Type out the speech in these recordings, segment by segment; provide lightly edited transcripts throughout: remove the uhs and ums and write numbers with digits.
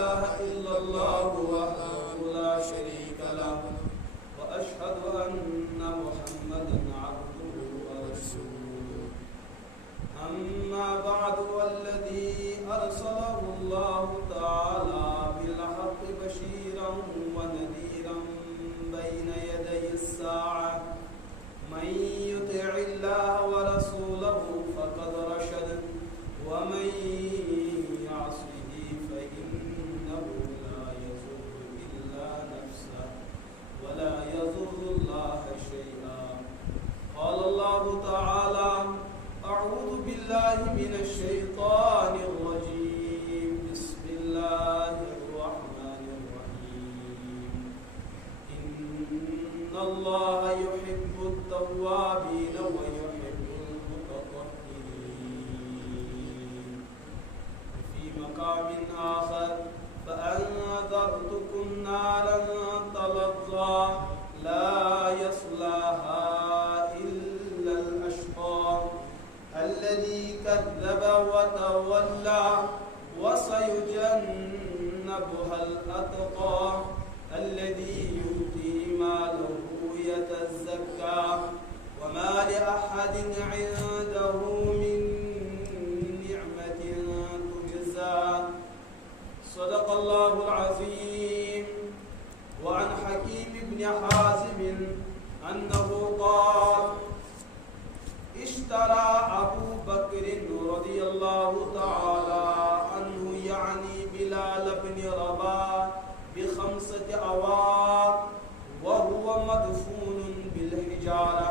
إله إلا الله وحده لا شريك له وأشهد أن محمدا عبده ورسوله أما بعد والذي أرسله الله تعالى بالحق بشيرا ونذيرا بين يدي الساعة من يطع الله ورسوله فقد رشد ومن يعصه فإنه لا يضر إلا نفسه ولا يضر الله شيئا. قال الله تعالى: أعوذ بالله من الشيطان الرجيم. بسم الله الرحمن الرحيم. إن الله يحب التوابين ويحب المتطهرين. في مقام آخر: فأنذرتكم نارا تلظى لا يصلاها إلا الأشقى الذي كذب وتولى وسيجنبها الأتقى الذي يؤتي ماله يتزكى وما لأحد عنده من نعمة تجزى. صدق الله العظيم. وعن حكيم بن حازم أنه قال: اشترى أبو بكر رضي الله تعالى عنه يعني بلال بن رباح ب5 أواق وهو مدفون بالحجارة.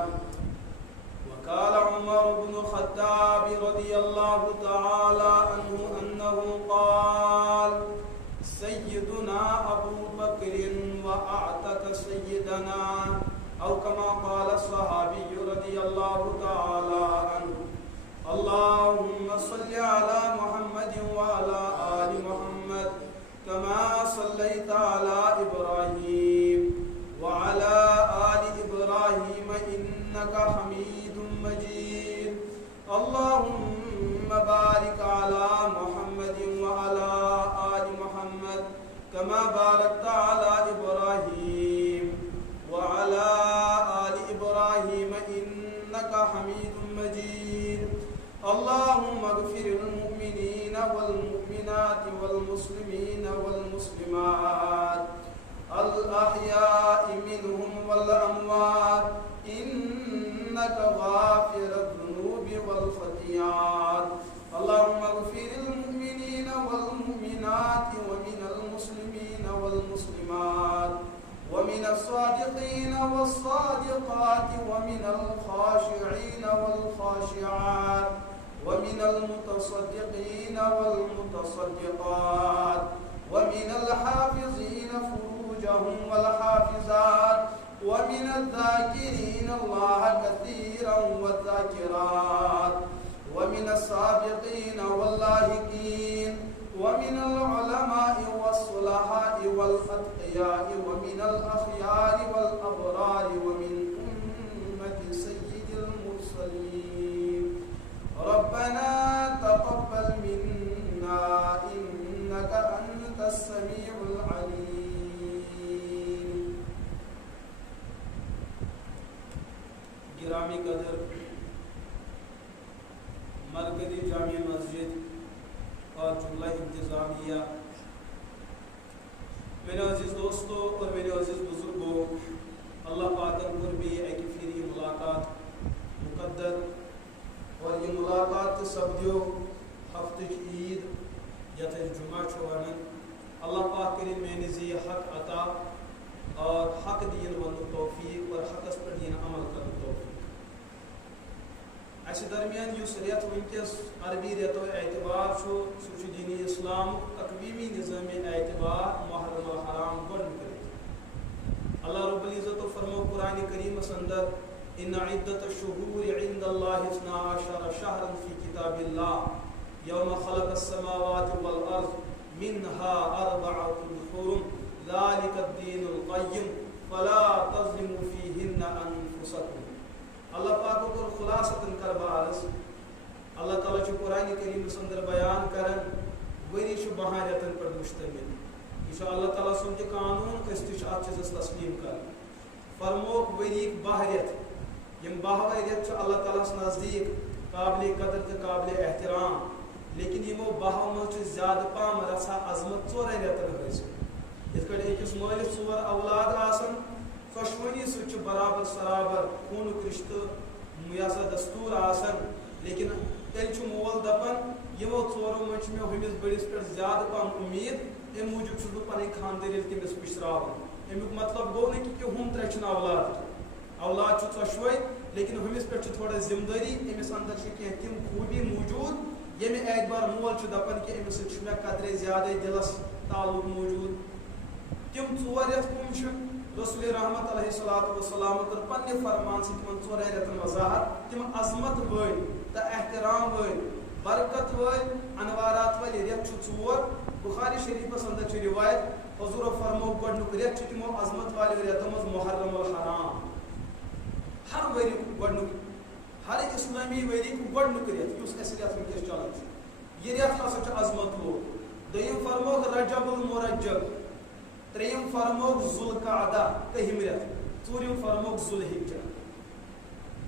وقال عمر بن الخطاب رضي الله تعالى عنه أنه قال: سيدنا أبو بكر وأعتق سيدنا، أو كما قال الصحابي رضي الله تعالى عنه. اللهم صل على محمد وعلى آل محمد كما صليت على إبراهيم وعلى آل إبراهيم إنك حميد مجيد. اللهم بارك على محمد وعلى آل محمد كما باركت على إبراهيم وعلى آل إبراهيم إنك حميد مجيد. اللهم اغفر للمؤمنين والمؤمنات والمسلمين والمسلمات الأحياء منهم والأموات إنك غافر الذنوب والخطيئات. اللهم اغفر للمؤمنين والمؤمنات ومن المسلمين والمسلمات ومن الصادقين والصادقات ومن الخاشعين والخاشعات ومن المتصدقين والمتصدقات ومن الحافظين فروجهم والحافظات ومن الذاكرين الله كثيرا والذاكرات ومن السابقين واللاحقين ومن العلماء والصلحاء والأتقياء ومن الأخيار والأبرار ومن أمة سيد المرسلين. ربنا تقبل منا إنك أنت السميع العليم. گرامی قدر مرکزی جامع مسجد اور جملہ انتظامیہ، میرے عزیز دوستوں اور میرے عزیز بزرگوں، اللہ پاک پر بھی ایک پھر ملاقات مقدر اور یہ ملاقات سپدیو ہفتچ عید یتھ جمعہ ونان. اللہ پاک کرے میانہ زی حق عطا اور حق دین ون توفیق اور حقس پر دین عمل کرن توفیق. اس درمیان یس ریت ونکس عربی ریتو اعتبار سہ دین اسلام تقویمی نظام اعتبار محرم الحرام گن کر. اللہ رب العزت فرمو قرآن کریم اندر: ان عدت الشہور عند اللہ 12 شہرا فی کتاب اللہ یوم خلق السماوات والارض منها 4 حرم ذلك الدین القیم فلا تظلموا فیہن انفسکم. اللہ پاک کو خلاصتاً کر بارس اللہ تعالیٰ قرآن کریم اندر بیان کرن وری بہان رتن پہ مشتمل یہ اللہ تعالیٰ سن قانون اس ات چیزس تسلیم کر فرموک وری 10 رت یم 10 رت اللہ تعالیٰ نزدیک قابل قدر تو قابل احترام لیکن یمو 10 مز زیادہ پہم رژھا عظمت 4 رتن حاصل یت کڑ أکس مالس 4 اولاد آسن ژۄشوٕنی سۭتۍ چھُ برابر سرابر خوٗنُک رشتہٕ یہ سا دستور آسن لیکن تیل چھُ مول دپان یمو 4 منٛز چھُ مےٚ ہُمِس بٔڑِس پٮ۪ٹھ زیادٕ پہم امید امہِ موٗجوٗب چھُس بہٕ پنٕنۍ خانٛدٲری تٔمِس پٔشراوان امیُک مطلب گوٚو نہٕ کہِ ہُم 3 چھِنہٕ اولاد چھُ ژۄشوَے لیکن ہُمِس پٮ۪ٹھ چھِ تھوڑا ذمہٕ دٲری أمِس اندر چھِ کینٛہہ تِم خوٗبی موٗجوٗد ییٚمہِ اعتبار مول چھُ دپان کہِ أمِس سۭتۍ چھُ مےٚ قدرے زیادَے دِلس تعلق موٗجوٗد تِم 4 رٮ۪تھ کٕم چھِ رسول رحمت علیہ الصلوۃ والسلام کر پنہ فرمان سے تمن 4 رٮ۪تن وضاحت تم عظمت ول تو احترام ول برکت ول انوارات ول رٮ۪تھ چھُ 4 بخاری شریفس اندر چھِ روایت حضور فرمو گۄڈنیُک رٮ۪تھ چھُ تمو عظمت والٮ۪و رٮ۪تو منٛز محرم الحرام ہر ؤری گۄڈنیُک ہر اسلامی ؤری گۄڈنیُک رٮ۪تھ یُس اَسہِ رٮ۪تھ وٕنکٮ۪س چلان چھُ یہِ رٮ۪تھ ہسا چھُ عظمت وول دوٚیِم فرموکھ رجب المرجب ترٛیٚیِم فرموکھ ذوالقعدہ 10 رٮ۪تھ ژوٗرِم فرموکھ ذوالحجہ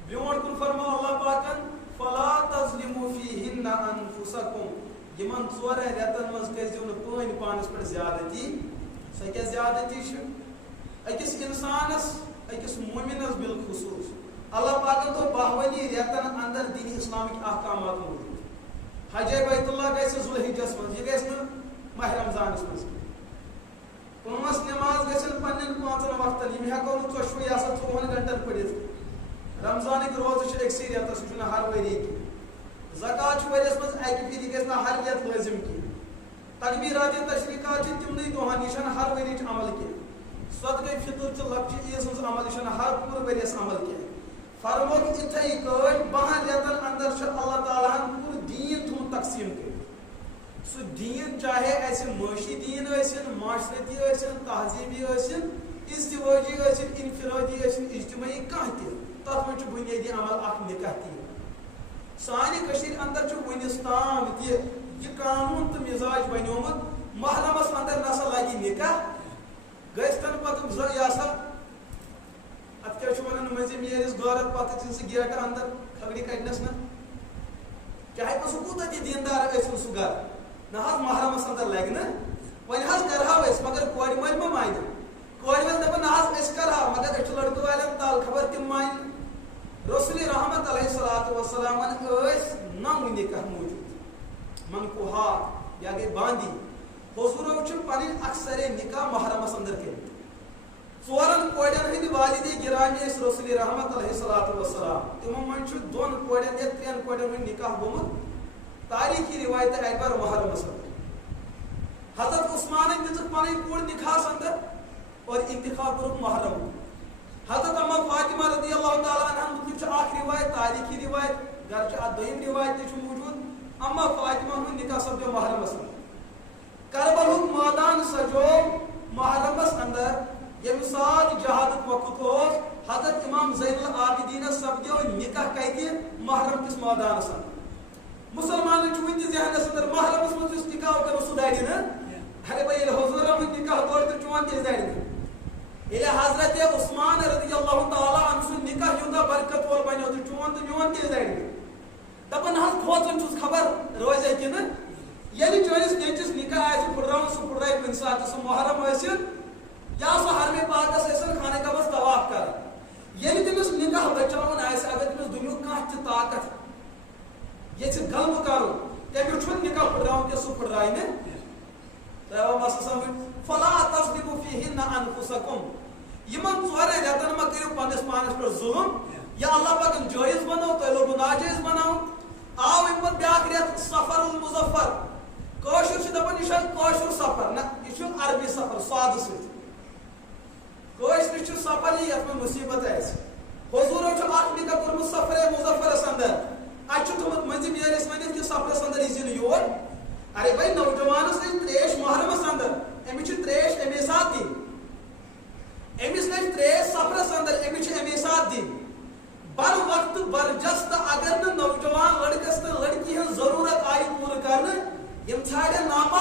برٛونٛٹھ کُن فرمو اللہ پاکن فلا تظلموا فیہن انفسکم یمن 4 رٮ۪تن منٛز کٔرۍزیو نہٕ پٲنۍ پانس پٮ۪ٹھ زیادتی سۄ کیٛاہ زیادتی چھِ أکِس انسانس أکِس مومنس بالخصوص اللہ پاکن تو 12 رٮ۪تن اندر دین اسلامٕکۍ احکامات موجود حجے بیت اللہ گژھِ ذوالحجس منٛز یہِ گژھِ نہٕ ماہ رمضانس منٛز 5 نماز گژھن پنن 5 وقتن یم ہیکو نہٕ ژۄشوٕے آسان 24 گھنٹن پٔرِتھ رمضانٕکۍ روزٕ چھِ أکسٕے رٮ۪تس سُہ چھُنہٕ ہر ؤری کینٛہہ زکات چھُ ؤریَس منٛز اکہِ پھِرِ گژھِ نہٕ ہر رٮ۪تہٕ لٲزِم کینٛہہ تکبیرات تشریقات چھِ تِمنٕے دۄہن یہِ چھنہٕ ہر ؤریِچ عمل کینٛہہ صدقے فطر چھِ لۄکچہِ عیٖذ ہٕنٛز عمل یہِ چھنہٕ ہر پوٗرٕ ؤریَس عمل کینٛہہ فرموکھ یِتھَے کٲٹھۍ 12 رٮ۪تن اندر چھُ اللہ تعالیٰ ہن پوٗرٕ دیٖن تھوٚومُت تقسیٖم کٔرِتھ سُہ دیٖن چاہے اَسہِ معاشی دیٖن ٲسِن معاشرتی ٲسِن تہذیٖبی ٲسِن ازدِوٲجی ٲسِن انفرٲدی ٲسِن اجتمٲعی کانٛہہ تہِ تتھ منٛز چھُ بُنیٲدی عمل اکھ نکاح تہِ سانہِ کٔشیٖرِ اندر چھُ وُنِس تام تہِ یہِ قانوٗن تہٕ مِزاج بنیومُت محرمس اندر نسا لگہِ نکاح گٔژھتن پتہٕ یہِ ہسا اتھ کیٛاہ چھُ ونان مٔنٛزِم ییٚلِس غٲرت پتہٕ چھِ سُہ گیٹہٕ اندر کھگڑِ کڑنس نہ چاہے پتہٕ سُہ کوٗتاہ تہِ دیندار ٲسِن سُہ گرٕ نہ حظ محرمس اندر لگہِ نہٕ وۄنۍ حظ کرہاو أسۍ مگر کورِ مٲلۍ ما مانن کورِ وٲلۍ دپان نہ حظ أسۍ کرہاو مگر أسۍ چھِ لڑکہٕ والٮ۪ن تل خبر تِم مانن رسول رحمت علیہ الصلوۃ والسلامن ٲسۍ 9 نکاح موجود منقوحات یا گٔے باندی حضورو چھِ پنٕنۍ اکثر نکاح محرمس اندر کٔرمٕتۍ 4 کورٮ۪ن ہٕنٛدۍ والدِ گرامی ٲسۍ رسول رحمت علیہ الصلوۃ والسلام تِمو منٛز چھُ 2 کورٮ۪ن یا 3 کورٮ۪ن ہُنٛد نکاح گوٚمُت تاریخی روایت اکبر محرمس اندر حضرت عثمان دِژٕکھ پنٕنۍ کوٗر نکاحس اندر اور انتخاب کوٚرُکھ محرم حضرت اما فاطمہ رضی اللہ تعالیٰ عنہا مُتعلق چھِ اکھ روایت تاریخی روایت گرچہ اتھ دوٚیِم روایت تہِ چھُ موٗجوٗد اما فاطمہ ہُنٛد نکاح سپدیو محرمس اندر کربلُک مٲدان سجوو محرمس اندر ییٚمہِ ساتہٕ جہادُک وقت اوس حضرت امام زین العابدیٖنس سپدیو نکاح کتہِ محرم کِس مٲدانس اندر مسلمانن چھُ وٕنہِ تہِ ذہنس اندر محرمس منٛز یُس نکاح کرو سُہ دَرِ نہٕ ارے بھائی ییٚلہِ حضوٗرن ہُنٛد نکاح کوٚر تہٕ چون کیٛازِ دَرِ نہٕ ییٚلہِ حضرت عثمان رضی اللہ تعالیٰ عنہ سُنٛد نکاح یوٗتاہ برکت وول بنیو تہٕ چون تہٕ میون کیٛازِ دَرِ نہٕ دپان حظ کھوژان چھُس خبر روزے کِنہٕ ییٚلہِ چٲنِس نیٚچوِس نکاح آسہِ پھٕٹراوُن سُہ پھٕٹرایہِ کُنہِ ساتہٕ سُہ محرم ٲسِن یا سُہ حرمِ پاکس ٲسِن خانہ کعبس طواف کران ییٚلہِ تٔمِس نکاح بچاوُن آسہِ اگر تٔمِس دُنیُک کانٛہہ تہِ طاقت یژھِ غلبہٕ کرُن تٔمِس چھُنہٕ نکاح پھٕٹراوُن کینٛہہ سُہ پھٕٹرایہِ نہٕ تۄہہِ آو مسلہٕ سمجھ فلا تظلموا فیہن انفسکم یِمن 4 رٮ۪تن ما کٔرِو پننِس پانس پٮ۪ٹھ ظُلم یا اللہ پاکن جٲیز بنوو تۄہہِ لوگوٕ ناجٲیز بناوُن آو امہِ پتہٕ بیاکھ رٮ۪تھ سفر المظفر کٲشُر چھُ دپان یہِ چھُ کٲشُر سفر نہ یہِ چھُ عربی سفر سادٕ سۭتۍ کٲشرِس چھُ سفر یتھ منٛز مُصیبت آسہِ حضوٗرو چھُ اکھ نکاح کوٚرمُت سفرے مظفرس اندر اتھ چھُ تھوٚمُت مٔنٛزِم یٲرِس ؤنِتھ کہِ سفرس اندر یی زِ نہٕ یور ارے بھائی نوجوانس لٔج تریش محرمس اندر أمِس چھِ تریش امی ساتہٕ دِنۍ أمِس لٔج تریش سفرس اندر أمِس چھِ امی ساتہٕ دِنۍ بر وقت برجست اگر نہٕ نوجوان لڑکس تہٕ لڑکی ہٕنٛز ضروٗرت آیہِ پوٗرٕ کرنہٕ یِم ژھانڈن ناپاک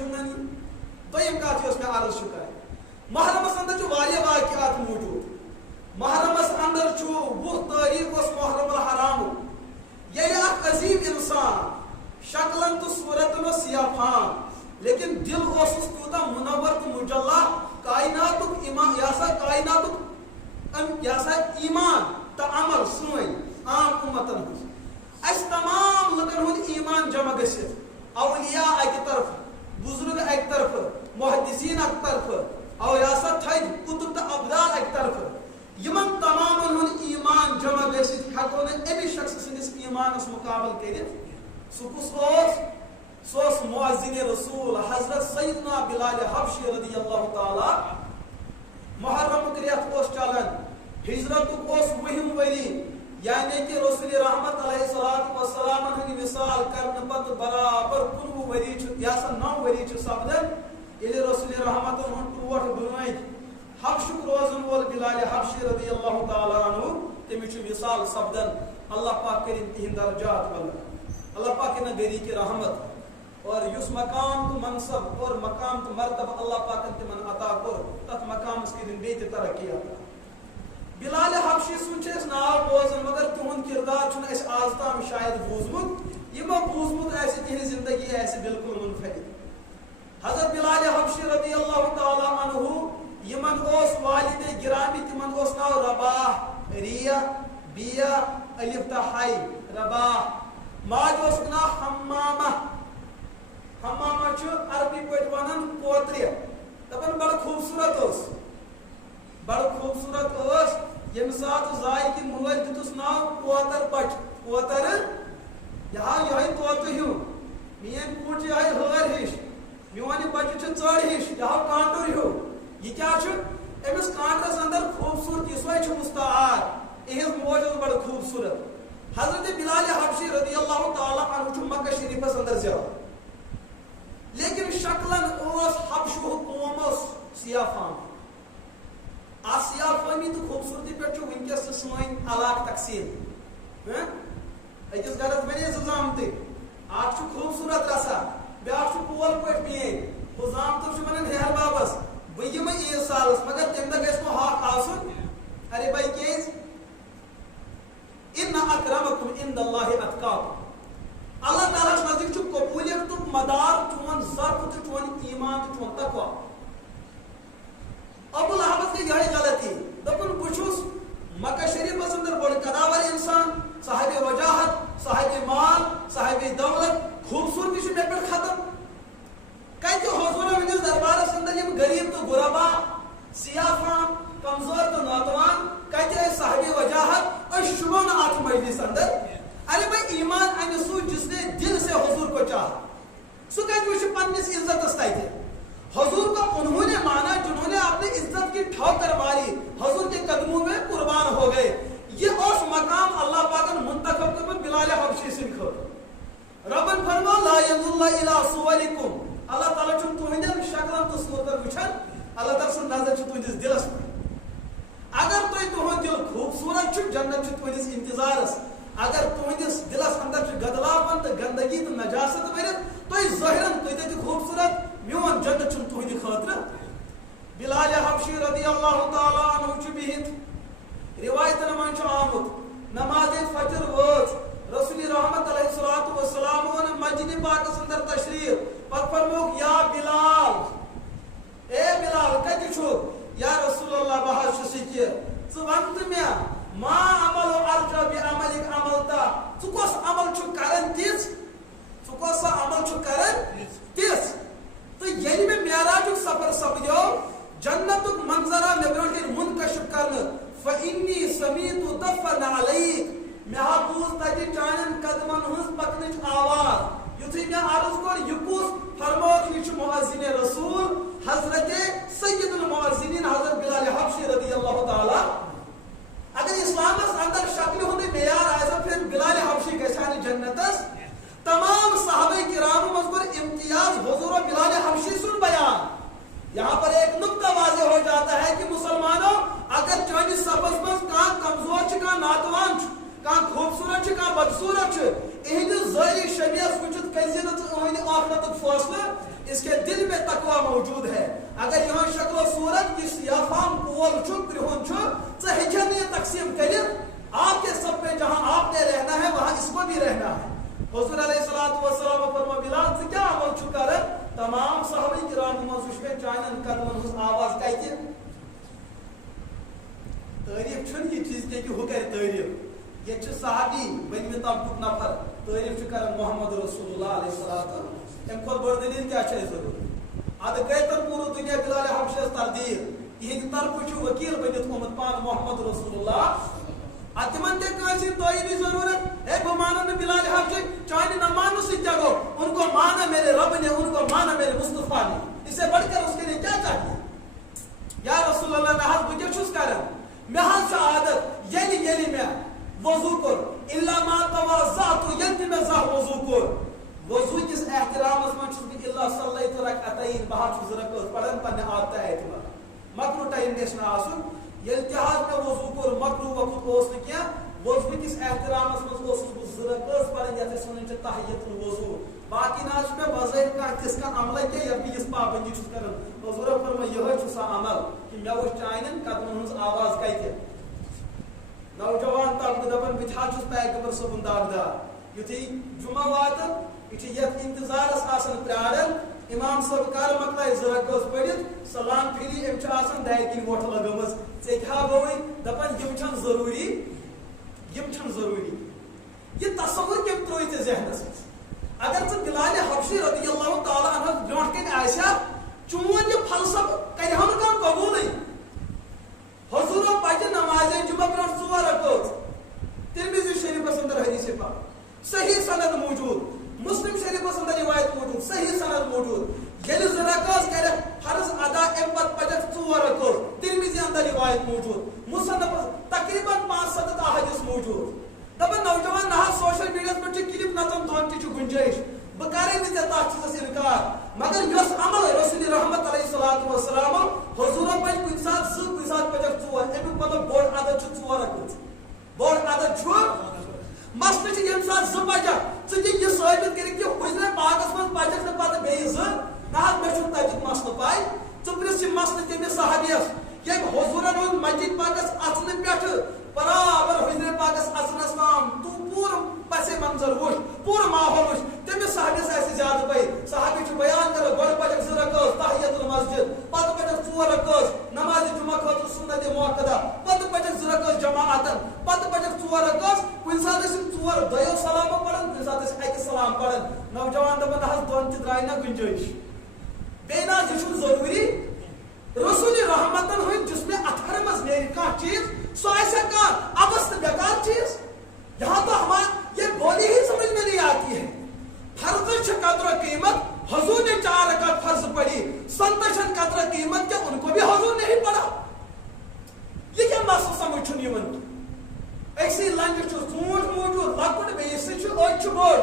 زمنی دویم کات یس میں عرض کر محرمس اندر واریاہ واقعات موجود محرمس اندر وہ تاریخ اس محرم الحرام یعنی اخ عظیم انسان شکلن تو صورتن سیافان لیکن دل اوسس تیوتا منور تو مجلہ کائنات ایمان ایمان تو عمل سن عام امتن اس تمام لکن ہند ایمان جمع گھت اولیاء اکہ طرف بزرگ اکہ طرف محدثین اکہ طرف اولیاء تھد کتب تو ابدال اکہ طرف یمن تمام ہند ایمان جمع گھت ہیکو نا امی شخص سندس ایمانس مقابل کرت سہ کس سوس مؤذن رسول حضرت سیدنا بلال حبشی رضی اللہ تعالی محرم ریت اس چلان ہجرت اس وہم وری یعنی کہ رسول رحمت علیہ الصلوۃ والسلام ہند مثال کرنے پتہ برابر 19 وری یا 9 وری سپدن یل رسول رحمت ٹوٹ بنائی حبش روزن وول بلال حبشی رضی اللہ تعالی عنہ تمچ مثال سپدن اللہ پاک کرن تہند درجات بلند اللہ پاک کرن گری کی رحمت اور یس مقام تو منصب اور مقام تو مرتبہ اللہ پاک تمن عطا کر تت مقام اس کی بیت ترقی عطا بلال حبشی سن ناو بوزن مگر تہد کردار چھن اس آز تام شاید بوزمت یہ بوزمت ایسے تہذ زندگی ایسے بالکل منفرد حضرت بلال حبشی رضی اللہ تعالی عنہ یمن اس والد گرامی تمن اس ناو رباح ریا بیا الف تا حی رباح ماج اس ناو حمامہ حمامہ چھ عربی پٹ ونان کوتری دپن بڑا خوبصورت اس بڑا خوبصورت اس یم سات زائی کی مول دتس ناو کوتر پٹ کوتر یہ توت ہیو مین کوٹ یہ ہر ہش میون بچہ چھ ژڑ ہش یہ کانٹور ہیو یہ کیا چھ امس کانٹرس اندر خوبصورتی سوے چھ مستعار اہز موج بڑا خوبصورت حضرت بلال حبشی رضی اللہ تعالی عنہ چھ مکہ شریفس اندر زیادہ لیکن شکلن اس حبشو قوم سیافان سیافانی تو خوبصورتی پہ ونکس سن علاقہ تقسیم اکس گرس بنے زامت اخ خوبصورت رسا بیاکھ پول پہ پین ہو زامت ونان ہیر بابس بہ یم عیز سالس مگر تم دہ گھس ہاک آسن ارے بھائی کیز ان اکرمکم عند اللہ اتقاکم اللہ تعالیٰ نزدیک قبولیت تو مدار چون ضرب تو چون ایمان تو چون تقوی ابو لہب کی یہ غلطی دپن بچوس مکہ شریف اندر بڑ قداور انسان صاحب وجاہت صاحب مال صاحب دولت خوبصورتی سے پہ ختم کتہ حضور ونس دربارس اندر یم غریب تو غربا سیافان کمزور تو ناتوان کتہ صاحب وجاہت اور شبہ ات مجلس اندر ارے بھائی ایمان ان سو جس نے دل سے حضور کو چاہا سو کہتے ہیں پنس عزت استائے حضور کو انہوں نے مانا جنہوں نے اپنی عزت کی ٹھوکر ماری حضور کے قدموں میں قربان ہو گئے یہ اس مقام اللہ پاک نے منتخب کر بلال حبشی سن کھر ربن فرما لا ينظر الى صوركم اللہ تعالی چھ تہندن شکلن تو صورتن وچھن اللہ تعالی سن نظر چھ تہندس دلس اگر تہند دل خوبصورت چھ جنت چھ تہندس انتظارس اگر تہندس دلس اندر گدلاپن تو گندگی تو نجاست ورت تھی ظاہرن تھی خوبصورت میون جنت چھ تہندِ خاطر بلال حبشی رضی اللہ تعالی عنہ چھ بہت روایتن من آمت نماز فجر وچ رسول رحمت علیہ الصلوۃ والسلام مسجد پاک اندر تشریف پتہ فرموک یا بلال اے بلال کتہ چھو یا رسول اللہ بہت شکی ژٕ ونت مےٚ ما عمل ارجع بعملك عملتا ژٕ کۄس عمل چھُ کران تِژھ ژٕ کۄس عمل چھُ کران تِژھ تہٕ ییٚلہِ مےٚ معراجُک سفر سپدیو جنتُک منظرا مےٚ برونٛٹھ منکشف کرنہٕ فإني سمعت دفن عليك مےٚ بوٗز تتہِ چانٮ۪ن قدمن ہٕنٛز پکنٕچ آواز یُتھُے مےٚ عرض کوٚر یہِ کُس فرمووُکھ یہِ چھُ مؤذِنِ رسول حضرت سید المؤذنین حضرت بلال حبشی رضی اللہ تعالی اگر اسلام اندر شکل ہند معیار آئے پھر بلال حبشی گھان جنتس تمام صحابہ کرام مذکور امتیاز حضور بلال حبشی سن بیان یہاں پر ایک نقطہ واضح ہو جاتا ہے کہ مسلمانوں اگر چانس سفس مز کان کمزور کان ناتوان کان خوبصورت کان بدصورت اہند ظاہری شبیس وچت کزی آخرت فیصلہ اس کے دل میں تقوی موجود ہے. اگر یہاں شکل و صورت کی سیافام کول چھو کرہن چھو ژٕ ہیٚکھن یہ تقسیم کٔرِتھ. آپ کے سب میں جہاں آپ نے رہنا ہے وہاں اس کو بھی رہنا ہے. حضور علیہ السلام فرما بلال ژٕ کیٛاہ عمل چھُ کران؟ تمام صحابہ کرام منٛز وٕچھ مےٚ چانٮ۪ن قدمن ہٕنٛز آواز کتہِ. تعریف چھُنہٕ یہِ چیٖز کینٛہہ کہِ ہُہ کرِ تعریف. یہ صحابی بنمہِ طبقُک نفر تعریف کران محمد رسول اللہ علیہ السلام. امہِ کھۄتہٕ بٔڑ دلیٖل کیٛاہ چھِ اَسہِ ضروٗرت؟ ادٕ گٔے تن پوٗرٕ دُنیا بلال حبشس تردیٖد. یِہنٛدِ طرفہٕ چھُ ؤکیٖل بٔنِتھ تھوٚمُت پانہٕ محمد رسول اللہ. اتھ تِمن تہِ کٲنٛسہِ ہٕنٛدۍ تعریفی ضروٗرت. ہے بہٕ مانو نہٕ بلال حبشی چانہِ نہ ماننہٕ سۭتۍ کیٛاہ گوٚو؟ ان کو مانا میرے رب نے, ان کو مانا میرے مصطفیٰ نے. اس سے بڑھ کر اس کے لیے کیا چاہیے؟ یا رسول اللہ نہ حظ بہٕ کیٛاہ چھُس کران؟ مےٚ حظ چھِ عادت ییٚلہِ مےٚ وضوٗ کوٚر اِلا ما توضأت ییٚلہِ تہِ مےٚ زانٛہہ وضوٗ کوٚر وضوٗ کِس احترامس منٛز چھُس بہٕ الا صليت ركعتين بہٕ حظ چھُس 2 رکعت پران پننہِ عادتہٕ اعتبار. مکروہ ٹایم گژھِ نہٕ آسُن. ییٚلہِ تہِ حظ مےٚ وضوٗ کوٚر مکروہ وقت اوس نہٕ کینٛہہ. وضوٗ کِس احترامس منٛز اوسُس بہٕ 2 رکعت پران یتھ أسۍ ونان چھِ تحیۃ الوضوٗ. باقی نہ حظ چھُ مےٚ بظٲہر کانٛہہ تِژھ کانٛہہ عملہ کینٛہہ یتھ بہٕ یِژھ پابندی چھُس کران. حضوٗرو فرمٲے یِہوٚے چھُ سُہ عمل کہِ مےٚ وٕچھ چانٮ۪ن قدمن ہٕنٛز آواز کتہِ. نوجوان طبقہٕ دپان بہٕ تہِ حظ چھُس پیغمبر صٲبُن داغدار. یُتھُے جمعہ واتان یہِ چھِ یتھ انتظارس آسان پیاران. امام صٲب کر مۄکلایہِ 2 رکعت پٔرِتھ سلام پھِری أمۍ چھِ آسان دارِ کِنۍ وۄٹھ لگٲمٕژ. ژےٚ کیٛاہ گوٚوُے؟ دپان یِم چھنہٕ ضروٗری, یِم چھنہٕ ضروٗری. یہِ تصوُر کٔمۍ ترٛووُے ژےٚ ذہنس منٛز؟ اگر ژٕ بلال حبشی رضی اللہ تعالیٰ عنہ برونٛٹھ کَنہِ آسہِ ہا چون یہِ فلسفہٕ کرِہا نہٕ کانٛہہ قبوٗلٕے. حضوٗرو پَتہِ نمازِ جمعہ برونٛٹھ 4 رکعت. ترمذی شریفس اندر حدیث پاک صحیح سند موجود. مسلم شریفس اندر روایت موجود, صحیح سند موجود. ییٚلہِ 2 رکعت کرکھ فرض ادا امہِ پتہٕ پَزٮ۪کھ 4 رکعت. ترمذی اندر روایت موجود. مصنفس تقریباً 5-7 احادیث موجود. دپان نوجوان نہ حظ سوشل میڈیاہس پٮ۪ٹھ چھِ کلپ نژان دۄن تہِ چھُ گُنجٲیش. بہٕ کرے نہٕ ژےٚ تتھ چیٖزس انکار مگر یۄس عمل رسول رحمت علیہ الصلوۃ والسلام حضوٗرو پَزِ کُنہِ ساتہٕ 2 کُنہِ ساتہٕ پَزٮ۪کھ 4. امیُک مطلب بوٚڑ عدد چھُ 4 رکعت. بوٚڑ عدد چھُ مسلہٕ چھِ ییٚمہِ ساتہٕ 2 پَزٮ۪کھ ژٕ دِ یہِ ثٲبت کٔرِتھ کہِ حُجرِ پاکس منٛز پَزٮ۪کھ نہٕ پتہٕ بیٚیہِ 2. نہ حظ مےٚ چھُنہٕ تتیُک مسلہٕ پاے. ژٕ پرٛژھ یہِ مسلہٕ تٔمِس صحابیَس ییٚمۍ حضوٗرن ہُنٛد مسجد پاکس اژنہٕ پٮ۪ٹھٕ برابر حجرِ پاکس اژنس تام تو پوٗرٕ پسے منظر وٕچھ, پوٗرٕ ماحول وٕچھ. تٔمِس صحابیَس آسہِ زیادٕ پاے. صحابی چھُ بیان کران گۄڈٕ پَزٮ۪کھ 2 رکعت تحیۃ المسجد, پتہٕ پَزٮ۪کھ 4 رکعت نمازِ جمعہ خٲطرٕ سُنت مؤکدہ, پتہٕ پَزٮ۪کھ 2 رکعت جماعتن, پتہٕ پَزٮ۪کھ 4 رکعت. کُنہِ ساتہٕ ٲسۍ یِم 4 دۄیو سلامو پران, کُنہِ ساتہٕ ٲسۍ 1 سلام پران. نوجوان دپان نہ حظ 2 تہِ درٛاے نہ گُنجٲیش. بیٚیہِ نہ حظ یہِ چھُنہٕ ضروٗری. رسول رحمتن ہٕنٛدۍ جسمِ اطہر منٛز نیرِ کانٛہہ چیٖز سُہ آسیا کانٛہہ ابس تہٕ بیکار چیٖز. یہاں تو ہمارا یہ بولی ہی سمجھ میں نہیں آتی ہے. فرض چھِ قدر و قیمت. حضور نے 4 رکعت فرض پڑھی. سنت چھن قدر و قیمت کیا ان کو بھی حضور نے ہی پڑھا؟ یہ کیا مسئلہ سمجھ چھُنہٕ یِوان. أکسٕے لنجہِ چھُ ژوٗنٛٹھ موٗجوٗد لۄکُٹ, بیٚیِس سۭتۍ چھُ أڑۍ چھُ بوٚڑ.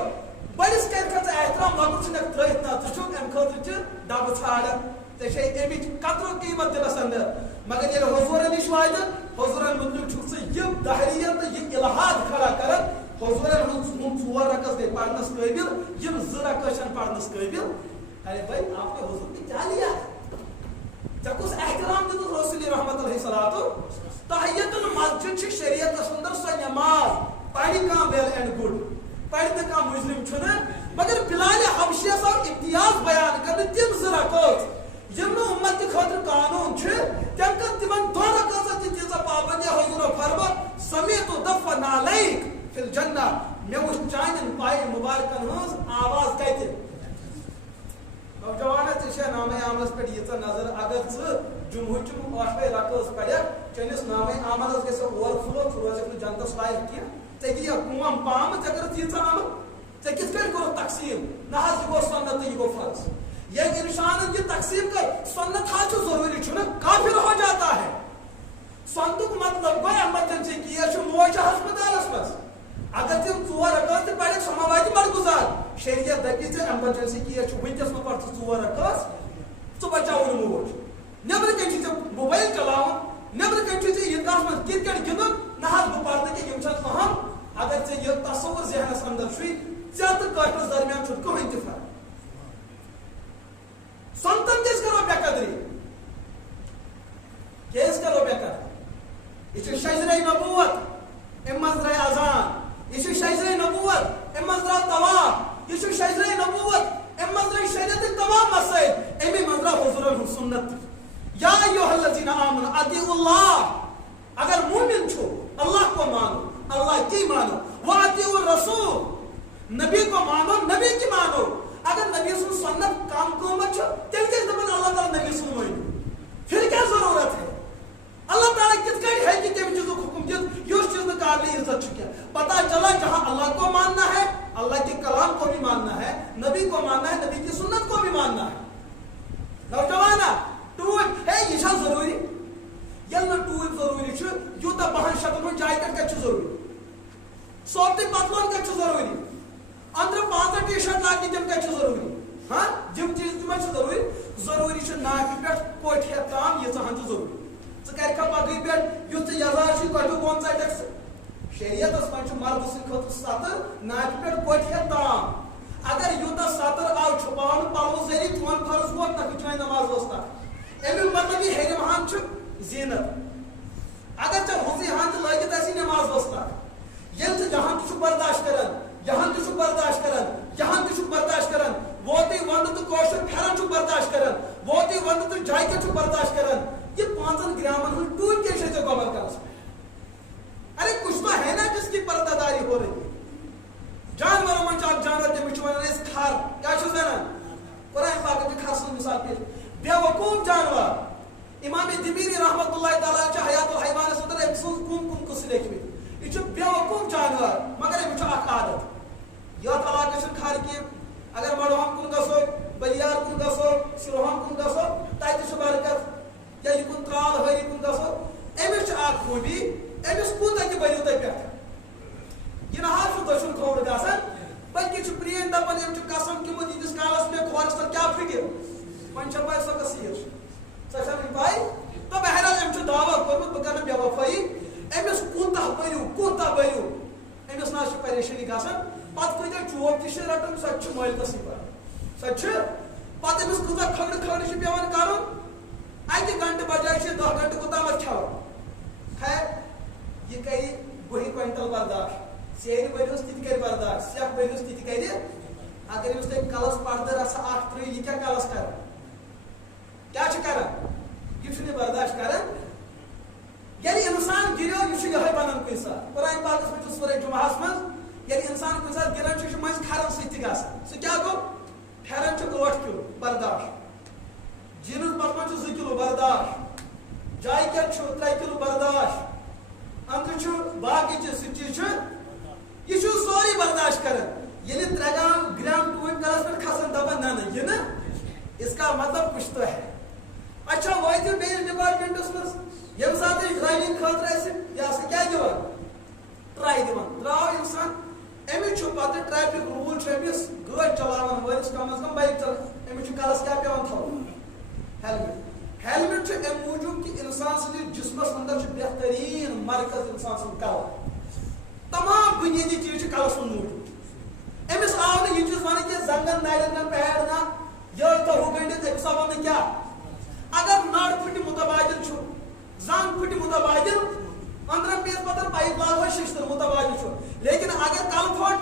بٔڑِس کَرِکھا ژٕ احترام, لۄکُٹ ژھٕنکھ ترٛٲیِتھ نہ ژٕ چھُکھ اَمہِ خٲطرٕ چھِ ڈبہٕ ژھانڈان. ژےٚ چھے اَمِچ قدر و قیمت دِلس اندر. مگر ییٚلہِ حضوٗرن نِش واتہِ حضوٗرن مُتعلق چھُکھ ژٕ یہِ دہریت تہٕ یہِ الحاد کھڑا کران. حضوٗرن ہُنٛد 4 رکعت گٔے پرنس قٲبل, یِم 2 رکعت چھنہٕ پرنس قٲبل. ارے بھائی آپ نے حضور نے کیا لیا ہے؟ ژےٚ کُس احترام دیُتُکھ رسول رحمت علیہ الصلوۃ. تحیۃ المسجد چھِ شریعتس اندر سۄ نٮ۪ماز پرِ کانٛہہ ویل اینڈ گُڈ, پرِ نہٕ کانٛہہ مُجرم چھُنہٕ. مگر بلال حبشیَس آو امتیاز بیان کرنہٕ تِم 2 رکعت یِم نہٕ اُمت خٲطرٕ قانوٗن چھِ. تٔمۍ کٔر تِمن 2 رکعتن تہِ تیٖژاہ پابندی. حضوٗرو فرما سمیتُ دف نعلیک فی الجنہ, مےٚ وٕچھ چانٮ۪ن پایہِ مُبارکن ہٕنٛز آواز کتہِ. نوجوانہ ژےٚ چھےٚ نامے عاملس پٮ۪ٹھ ییٖژاہ نظر. اگر ژٕ جمعہٕچ 8 رکعت پرکھ چٲنِس نامے عاملس گژھِ اوور فلو, ژٕ روزکھ نہٕ جنتس لایق کینٛہہ. ژےٚ دِیا قوم پامہٕ, ژےٚ کٔرٕتھ ییٖژاہ عمل. ژےٚ کِتھ کٔنۍ کوٚرُتھ تقسیٖم؟ نہ حظ یہِ گوٚو سنت تہٕ یہِ گوٚو فرض. ییٚلہِ انسانن یہ تقسیم کر سنت حظ چھُ ضروٗری چھُنہٕ, کافر ہو جاتا ہے. سنتُک مطلب گوٚو ایمرجنسی کیس چھُ موج چھِ ہسپتالس منٛز. اگر تِم 4 رکعت تہِ پرکھ سۄ ما واتہِ بڑگُزار. شریعت دپہِ ژےٚ ایمرجنسی کیس چھُ وٕنکیٚس ما پر ژٕ 4 رکعت, ژٕ بچاوُن موج. نیبرٕ کنۍ چھُ ژےٚ موبایل چلاوُن, نیبرٕ کنۍ چھُ ژےٚ عیٖدگاہس منٛز کرکٹ گِنٛدُن. نہ حظ بہٕ پرٕ نہٕ کینٛہہ, یِم چھنہٕ اہم. اگر ژےٚ یہِ تصوُر ذہنس اندر چھُے ژےٚ تہٕ کٲفرس درمیان چھُنہٕ کٕہٕنۍ تہِ فرق. الذین آمنوا اطیعوا اللہ، اگر مومن چھو اللہ کو مانو، اللہ کی مانو، واطیعوا الرسول، نبی کو مانو، نبی کی مانو. اگر نبی سن سنت کام قیمت چھو تیل کیس دپن اللہ تعالیٰ نبی سن مانو، پھر کیا ضرورت ہے؟ اللہ تعالیٰ کت کڑ ہے کہ تم چیزوں حکم دت اس چیز میں قابل عزت چکے. پتہ چلا جہاں اللہ کو ماننا ہے اللہ کے کلام کو بھی ماننا ہے، نبی کو ماننا ہے، نبی کی سنت کو بھی ماننا ہے. نوجوانا ٹوٹ ہے یہ ضروری، یل ٹوٹ ضروری یوتہ بہن شتن جائے کٹ ضروری، صوبت پتلون کت ضروری، اندر 5 ٹی شرٹ لاگنی تم کت ضروری، ہاں جم چیز تم ضروری. ضروری ناکہ پہ کوٹ ہیت تام یہ ہن ضروری. ثہ پگہ پہ یس یزار کٹو بون ٹیکس شریعت من مرد سند خطر سطر ناکہ پہ کوٹ ہیت تام. اگر یوتہ سطر آو چھپاؤن پلو ذریعہ تون فرض ووت نہ چھ نماز وسطہ، امیک مطلب یہ ہیرم ہن زینت. اگر ژے حضی ہن لگت اسی نماز وسطہ، یل ژے جہاں تہ برداشت کران، یہاں تہ برداشت کران، یہاں تہ برداشت کران، ووتی ون تو کوشر پھرن برداشت کران، ووتی ون تو جاکٹ برداشت کران، یہ 5 گرامن ہن ٹوٹ کے ژے گوبر کرس. ارے کچھ تو ہے نا جس کی پردہ داری ہو رہی ہے. جانوروں من اک جانور تمس ونان کھر، کیا ونان قرآن پاک کی کھر سن مثال پیش، بے وقوف جانور. امام دبیری رحمۃ اللہ تعالیٰ حیات الحیوان اندر ام سن کم قصہ لیکھمت. یہ بے وقوف جانور مگر امس اک عادت یتھ علاقہ کھر کی، اگر مڑوہم کن گژھو، بلیار کن گژھو، سرہم کن گژھو تتہ برکت، یا یہ کن ترال ہری کن گژھو امس اک خوبی امس کوتاہ تہ بریو تہ پٮ۪ٹھ. یہ نہ دشن کھوڑ گژھان بلکہ پرین دپان ام قسم کھیوٚمُت ییٖتِس کالس مےٚ کھۄرس تل کیٛاہ پھٕٹہِ وۄنۍ چھےٚ پاے سۄ کۄس عیٖد چھِ، سۄ چھےٚ نہٕ پاے. تہٕ بہرحال أمۍ چھُ دعوا کوٚرمُت بہٕ کرٕ نہٕ بے وفٲیی. أمِس کوٗتاہ بٔرِو أمِس نہ حظ چھِ پریشٲنی گژھان. پتہٕ کۭتیاہ چوب تہِ چھِ رٹان سۄ تہِ چھِ مٲلکسٕے پتہٕ، سۄ تہِ چھِ پتہٕ أمِس کۭژاہ کھگڑٕ چھِ پیٚوان کرُن. 1 گنٹہٕ بجاے چھِ 10 گنٹہٕ کوتامتھ کھٮ۪وان. خیر یہ کرِ 2 کوینٹل برداشت، سیرِ بٔرۍہوس تہِ تہِ کرِ برداشت، سیٚکھ بٔرۍہوس تہِ تہِ کرِ. اگر أمِس تُہۍ کلس پردٕ رژھا 1 ترٛٲیِو یہِ کیٛاہ کلس کران، کیٛاہ چھِ کران، یہ چھُنہٕ برداشت کران. ییٚلہِ انسان گِریو یہ چھُ یِہوٚے بنان کُنہِ ساتہٕ. قرآن پاکس منٛز چھُ سورہ جمعہس منٛز ییٚلہِ انسان کُنہِ ساتہٕ گِران چھُ، یہِ چھُ مٔنٛزۍ کھرن سۭتۍ تہِ گژھان. سُہ کیٛاہ گوٚو، پھیرن چھُ 8 کِلوٗ برداشت، جیٖنٕز پتمن چھُ 2 کِلوٗ برداشت، جاکیٹ چھُ 3 کِلوٗ برداشت، اندر چھُ باقٕے چیٖز سُہ چیٖز چھُ یہ چھُ سورُے برداشت کران. ییٚلہِ 3 گرام ٹوٗپۍ کلس پٮ۪ٹھ کھسان دپان نہ نہ یہ نہٕ اس کا مطلب کچھ تو ہے. اچھا وٲتِو بیٚیِس ڈپارٹمنٹس منٛز ییٚمہِ ساتہٕ أسۍ ڈرایوِنٛگ خٲطرٕ آسہِ یہِ ہسا کیٛاہ دِوان ٹراے دِوان. درٛاو انسان أمِس چھُ پتہٕ ٹریفک روٗل چھُ أمِس گٲڑۍ چلاوان وٲلِس کم از کم بایک چلاوان أمِس چھُ کلس کیٛاہ پیٚوان تھاوُن، ہیلمٹ. ہیلمٹ چھُ امہِ موٗجوٗب کہِ انسان سٕنٛدِس جسمس اندر چھُ بہتریٖن مرکز انسان سُنٛد کلہٕ. تمام بنیٲدی چیٖز چھِ کلس منٛز موٗجوٗد. أمِس آو نہٕ یہِ چیٖز وننہٕ کہِ زنگن نرٮ۪ن نہ پیڑ نہ یٔڑ تہٕ ہُہ گٔنڈِتھ أمِس آو وننہٕ کیٛاہ. اگر نر پھٕٹہِ متبادل چھُ، زنگ پھٕٹہِ متبادل، أنٛدرم پیٚیَس پتہٕ پایپ لاگو ششتٕر متبادل چھُ. لیکن اگر کلہٕ پھوٚٹ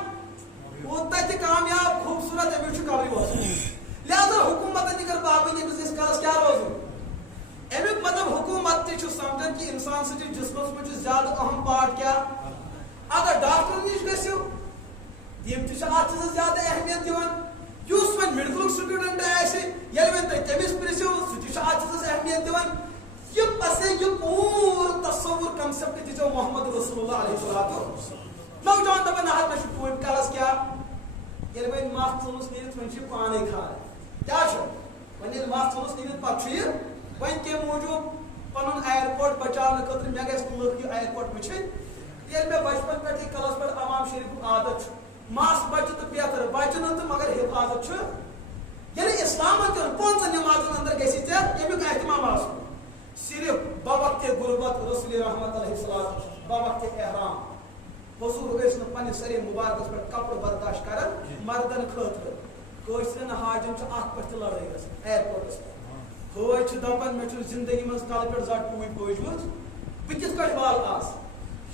کوٗتاہ تہِ کامیاب خوٗبصوٗرت أمِس چھُ کلٕے روزُن. لہذا حکوٗمتن تہِ کٔر پابنٛدی أمِس گژھِ کلس کیٛاہ روزُن. امیُک مطلب حکوٗمت تہِ چھُ سمجھان کہِ انسان سٕنٛدِس جسمس منٛز چھُ زیادٕ اہم پارٹ کیٛاہ. اگر ڈاکٹرن نِش گٔژھِو تِم تہِ چھِ اتھ چیٖزس زیادٕ اہمیت دِوان. یُس وۄنۍ میڈکلُک سٹوٗڈنٹ آسہِ ییٚلہِ وۄنۍ تُہۍ تٔمِس پرژھِو سُہ تہِ چھُ اتھ چیٖزس اہمیت دِوان. یہ پسے یہ پوٗرٕ تصوُر کنسپٹ دِژیو محمد رسول اللہ علیہ الصلوۃ. نوجوان دپان نہ حظ مےٚ چھُ ٹوٗپۍ کلس کیٛاہ. ییٚلہِ وۄنۍ مژھ ژھٕنُس نیٖرِتھ وۄنۍ چھُ یہِ پانے کھاران کیٛاہ چھُ. وۄنۍ ییٚلہِ مژھ ژھٕنُس نیٖرِتھ پتہٕ چھُ یہِ وۄنۍ کمہِ موٗجوٗب پنُن اِیرپورٹ بچاونہٕ خٲطرٕ مےٚ گژھِ نہٕ لُکھ یہِ اِیرپورٹ وٕچھِنۍ. ییٚلہِ مےٚ بچپن پٮ۪ٹھٕے کلس پٮ۪ٹھ امام شریفُک عادت چھُ، مس بچہِ تہٕ بہتر بچہِ نہٕ تہٕ مگر حفاظت چھُ. ییٚلہِ اسلامن دِیُن 5 نمازن اندر گژھِ ژےٚ ییٚمیُک احتمام آسُن. صرف بوقتِ غربت رسول رحمت علیہ الصلوۃ بوقتِ احرام حضور ٲسۍ نہٕ پننہِ سرے مبارکس پٮ۪ٹھ کپڑٕ برداشت کران مردن خٲطرٕ. کٲشرٮ۪ن حاجن چھُ اتھ پٮ۪ٹھ تہِ لڑٲے گژھان اِیرپورٹس پٮ۪ٹھ. حٲج چھِ دپان مےٚ چھُ زندگی منٛز کلہٕ پٮ۪ٹھ زڈ ٹوٗپۍ بوٗزمٕژ بہٕ کِتھ کٲٹھۍ والہٕ آز.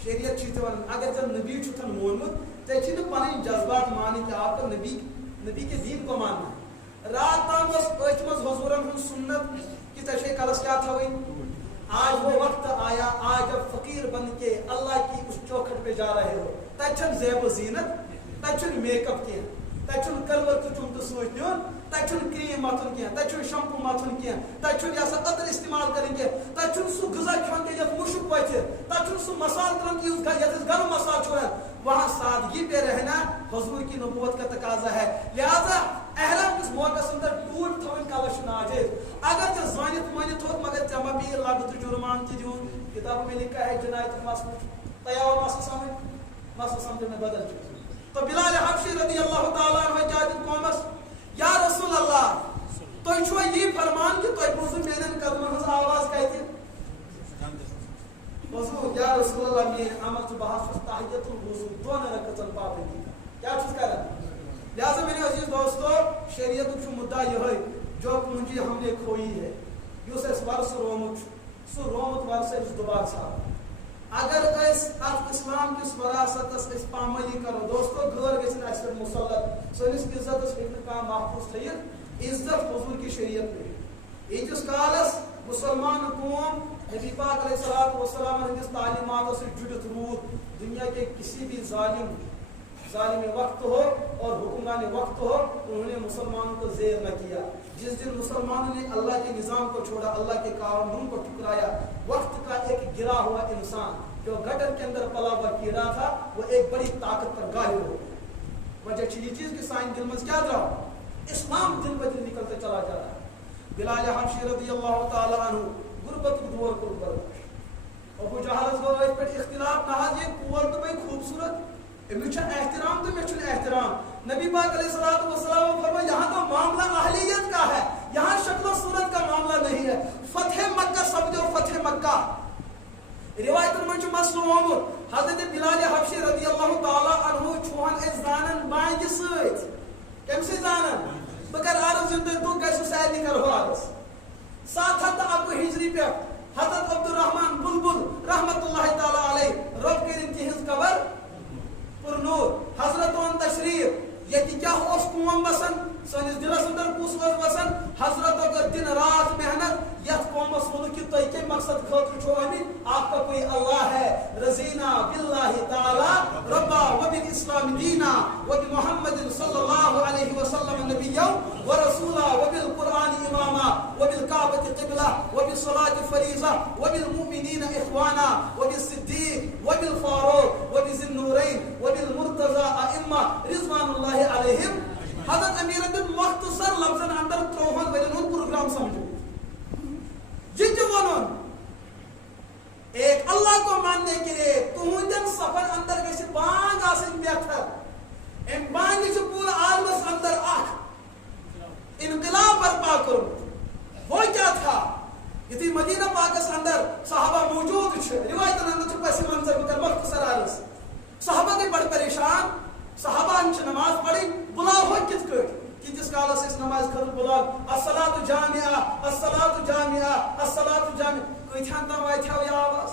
شریعت چھِ تہِ ونان اگر ژےٚ نبی چھُتھ مونمُت ژےٚ چھی نہٕ پنٕنۍ جذبات مانٕنۍ کہِ آپ کو نبی کے دین کو ماننا. رات تام اوس أتھۍ منٛز حضوٗرن ہُنٛد سُنت کہِ ژےٚ چھے کلس کیٛاہ تھاوٕنۍ. آج وہ وقت آیا آج اب فقیر بن کے اللہ کی اس چوکھٹ پہ جا رہے ہو. تچن زیب و زینت, تچن میک اپ کی, تچن کلور تو چم تو سوچ دیون, تچن کریم ماتن کی, تچن شیمپو ماتن کی, تچن یا سا عطر استعمال کریں گے, تچن سو غذا کھان کے جب مشک وچے, تچن سو مسال ترن کی اس گرم مسال چھوڑا. وہاں سادگی پہ رہنا حضور کی نبوت کا تقاضا ہے. لہذا احرام کس موقع اندر ٹوٹ تھوین کلش ناجائز. اگر تے زانت مانت ہو مگر تے بھی لاگت جرمان تے دیون. کتاب میں لکھا ہے جنایت مسئلہ تیاو مسئلہ سمجھ میں بدل چکا. تو بلال حبشی رضی اللہ تعالیٰ عنہ جادت قومس, یا رسول اللہ تو چھو یہ فرمان کہ تو بوزن میرن قدمن ہز آواز کہتی وضو, یا رسول اللہ میں عمل تو بحث تحیت الوضو دون رکعتن پابندی کا کیا چیز کرا. لہذا میرے عزیز دوستو شریعت کو مدعا یہ ہے جو پونجی ہم نے کھوئی ہے یوس اس ورس رومت سو رومت ورس اس دوبار صاحب. اگر اس اسلام کس وراثت اس پاملی کرو دوستو غیر گژھن اس پر مسلط سنس عزت اس ہیکن کام محفوظ تھیت عزت حضور کی شریعت میں. ایجس کالس مسلمان قوم نبی پاک علیہ الصلوۃ والسلام ہندس تعلیمات سے جڑت رود. دنیا کے کسی بھی ظالم وقت ہو اور حکمران وقت ہو انہوں نے مسلمانوں کو زیر نہ کیا. جس دن مسلمانوں نے اللہ کے نظام کو چھوڑا, اللہ کے قانون کو ٹھکرایا, وقت کا ایک گرا ہوا انسان جو گٹر کے اندر پلا ہوا کیڑا تھا وہ ایک بڑی طاقت پر غالب ہو گیا. وجہ یہ چیز کہ سائن دل میں کیا رہا, اسلام دن بدن نکلتے چلا جا رہا ہے. بلال حبشی رضی اللہ تعالی عنہ غربت کو دور کو برداشت. ابو جہل گو اس پر اختلاف نہ یہ قوت تو بھائی خوبصورت امیچ احترام تو میچ احترام. نبی پاک علیہ الصلوۃ والسلام فرمایا یہاں تو معاملہ اہلیت کا ہے, یہاں شکل و صورت کا معاملہ نہیں ہے. فتح مکہ سمجھو فتح مکہ. روایت میں مسئلہ آمد حضرت بلال حبشی رضی اللہ تعالی عنہ چھوہن اس زانن بانگی سیت کم سے زانن بگر عرض جن تو کیسے سیلی کر ہو عرض 701 ہجری پہ حضرت عبد الرحمن بلبل رحمت اللہ تعالی علیہ رب کریم کی ہز قبر پر نور حضرت ان تشریف یہ کیا ہو اس قوم بسن سنس دلس اندر کس بسن حضرت اگر دن رات محنت یت قومس ون کہ تھی کم مقصد خاطر چھو آمت آپ کا کوئی اللہ ہے. رضینا باللہ تعالی ربا وبالاسلام دینا وبمحمد صلی اللہ علیہ وسلم نبیا ورسولا وبالقرآن اماما وبالکعبۃ قبلہ وبالصلاۃ فریضہ وبالمؤمنین اخوانا وبالصدیق وبالفاروق وبذی النورین وبالمرتضی ائمہ رضوان اللہ علیہم. حضرت امیر بن مختصر لفظن اندر 53 ورین پروگرام سمجھو. جن ونون ایک اللہ کو ماننے کے لیے تہندن سفر اندر گژھِ بانگ آسن بہتر. ام بانگ پورا عالمس اندر انقلاب برپا کر. وہ کیا تھا یتھی مدینہ پاکس اندر صحابہ موجود روایت اندر پس منظر کر مختصر عرض. صحابہ گئی بڑے پریشان, صحابہ نماز پڑھی بلاو ہو کت کٹ کہ جس کالس اس نماز خطر بلاو الصلاۃ جامعہ الصلاۃ جامعہ الصلاۃ جامعہ. کوئی تھان تم وائے تھا یہ آواز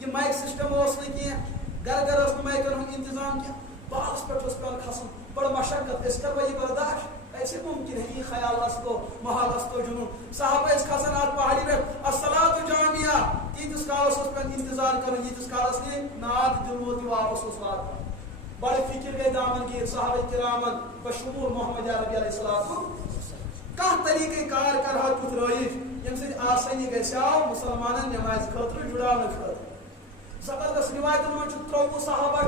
یہ مائک سسٹم اس نے کیا گھر گھر اس مائکن ہند انتظام کیا بالس پہ اس پر کھسن بڑا مشقت اس کر یہ برداشت ایسے ممکن ہے یہ خیال اس کو محال اس کو جنون. صحابہ اس کھسن آج پہاڑی پہ الصلاۃ جامعہ تیس کالس اس پر انتظار کرو یہ جس کالس نے ناد دلوتی واپس اس بات پر بڑے فکر گئے دامن گیر صحابہ کرامن بشمول محمد عربی علیہ السلام کہاں طریقہ کار کر ہا کت رائج یم سے آسانی گژھو مسلمانن نماز خاطر جڑاؤ خاطر. زبردست روایت من 30 صحابہ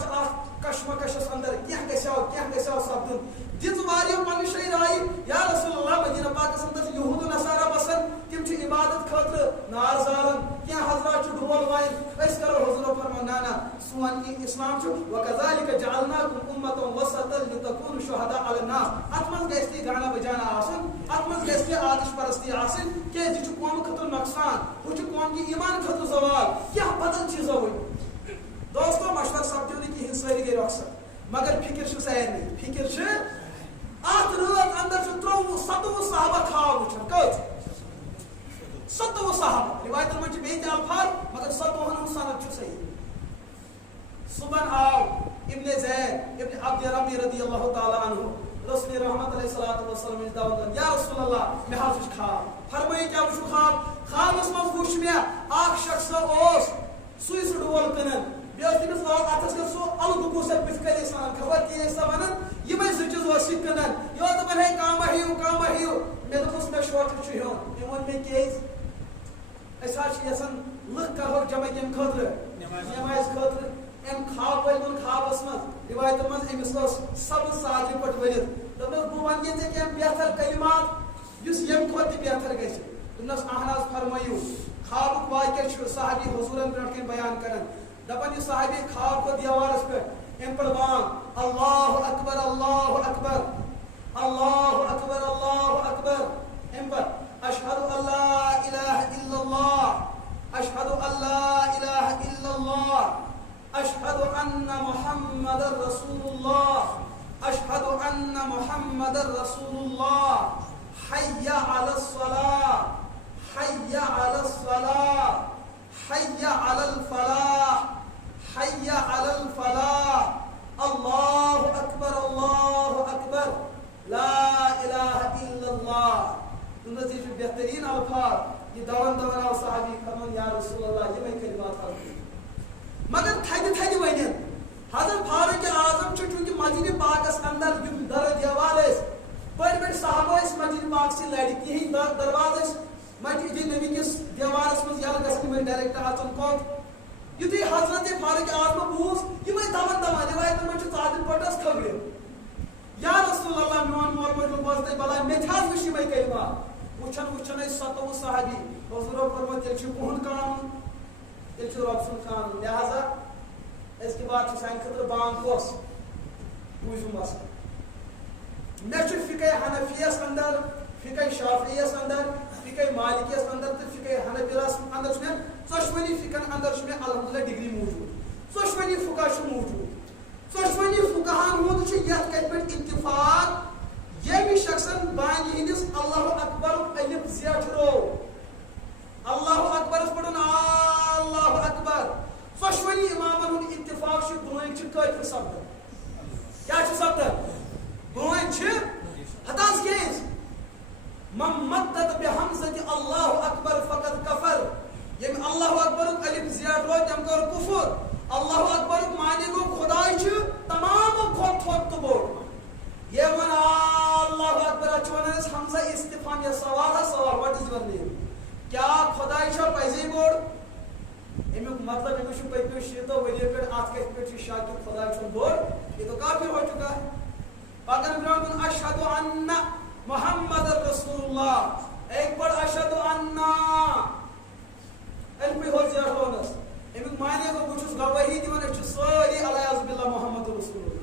کشمکشس اندر کیا سپدن دِژ واریو پنہ شے راے یا رسول اللہ مدینہ پاکس اندر یہود و نصارا بسن تم چھ عبادت خاطر نار زالن کیا حضرات چھ ڈول وائن اس کرو حضور فرمان نا سون اسلام چھ وکذالک جعلناکم امه وسطا لتكونوا شهداء على الناس. اتمن گژھِ گانا بجانا آسن اتمن گژھِ آتش پرستی آسن کہ یہ چھ قوم خاطر نقصان وہ چھ قوم کی ایمان خاطر زوال کیا بدل چیز ہوئی. دوستو مشورہ سپدو کہ ہن ساری گئی رخصت مگر فکر چھ سیر نہیں فکر چھ آت رات اندر 37 صحابہ کھاو وچھن کت 37 صحابہ روایت من بیت الفاظ مگر 37 سند چھ صحیح. صبح آو ابن زید ابن عبد ربی رضی اللہ تعالی عنہ رسول رحمت علیہ الصلوۃ والسلام دعوت یا رسول اللہ میں حاضر خواب فرمائے کیا وچھ خواب خوابس مز وچھ مے اخ شخص اوس سوی سہ ڈول کٕنان بیٚیہِ اوس تٔمِس اتھس کٮ۪تھ سُہ الگہٕ گوٚو سا بٕتھِ کَنۍ ٲسۍ وَنان خبر کیٛاہ ٲسۍ سا وَنان یِمے زٕ چیٖز اوس یہِ کٕنان یہِ اوس دَپان ہے کانٛہہ ما ہیٚیِو مےٚ دوٚپُس مےٚ شوقہٕ چھُ ہیوٚن تٔمۍ ووٚن مےٚ کیٛازِ أسۍ حظ چھِ یژھان لُکھ کرہوکھ جمع کَمہِ خٲطرٕ نٮ۪مازِ خٲطرٕ أمۍ خواب وٲلۍ ووٚن خوابس منٛز رِوایتن منٛز أمِس ٲس سبٕز ژادرِ پٲٹھۍ ؤلِتھ دوٚپنَس بہٕ وَنہٕ ژےٚ کینٛہہ بہتر کلمات یُس ییٚمہِ کھۄتہٕ تہِ بہتر گژھِ دوٚپنَس اہن حظ فرمٲیِو خوابُک واقعہ چھُ صحابی حضوٗرن برٛونٛٹھ کَنۍ بیان کران دپان یہِ صحابی خواب کھوٚت دیوارس پٮ۪ٹھ أمۍ پٔر بانگ اللہ اکبر اللہ اکبر اللہ اکبر اللہ اکبر أمۍ پتہٕ اشہدُ اللہ الہ الا اللہ اشہدُ اللہ الہ الا اللہ اشہدُ ان محمد رسول اللہ اشہدُ ان محمد رسول اللہ حی علی الصلاۃ حی علی الصلاۃ حی علی الفلاح حی علی الفلاح اللہ اکبر لا الہ الا اللہ یہ چھُ بہترین الفاظ یہ دون آو صحابی فرمان یا رسول اللہ یمے کلمات مگر تھدِ ونن حضرت فاروق اعظم چونکہ مسجد پاکس اندر در دیوار بڑی صحابہ مسجد پاک سے لڑ کہین درواز مسجد نبی کس دیوارس مز یل گھن ڈائریکٹ اچن کھوت یتھے حضرت فاروق اعظم بوز یمے دون روایتن من ژادر پٹس خبر یا رسول اللہ میون مول موج بوزتے بلائے مے تھا وچھ یمے کلمات وچھن ستوہ صحابی حضور فرمو تیل چھ کہن قانون تیل چھ رب سن قانون لہذا اس کے بعد سان خطر بانگ کس بوزو مسئلہ مے چھ فقہ حنفیس اندر فقہ شافعیس اندر فقہ مالکیس اندر تو فقہ حنبلس اندر میں ژۄشوٕنی فقہن اندر میں الحمدللہ ڈگری موجود ژۄشوٕنی فقہ چھ موجود ژۄشوٕنی فقہن ہُنٛد چھ یتھ کتھ پٲٹھۍ اتفاق ییٚمہِ شخصن بانگہِ ہٕنٛدِس اللہ اکبر الف زیٹھ رو اللہ اکبرس پڑھن اللہ اکبر ژۄشوٕنی امامن ہُنٛد اتفاق چھ بٲنگ چھ کٲفر سپدان کیٛاہ چھ سپدان بٲنگ چھ ہتاس کیٛازِ من مدد بحمزة اللہ اکبر فقد کفر ییٚمہِ اللہ اکبرُک الف زیٹھ رو تٔمۍ کوٚر کفر اللہ اکبرُک معنی گوٚو خداے چھ تمامو کھۄتہٕ تھوٚد تہٕ بوٚڑ یہ ون اللہ اکبر ون حمزہ استفہام یا سوال واٹ از یور نیم کیا خدائی چھا پزی بوڑ امیک مطلب امیک چھ پتمو شیتو ؤریو پہ ات کتھ پہ شاک خدائی چھن بوڑ یہ تو کافر ہو چکا ہے پاکن برون اشہد ان محمد رسول اللہ ایک بڑ اشہد ان الف ہو زیادہ امیک معنی کو بچس گواہی دیوان چھ ساری الیاذ باللہ محمد رسول اللہ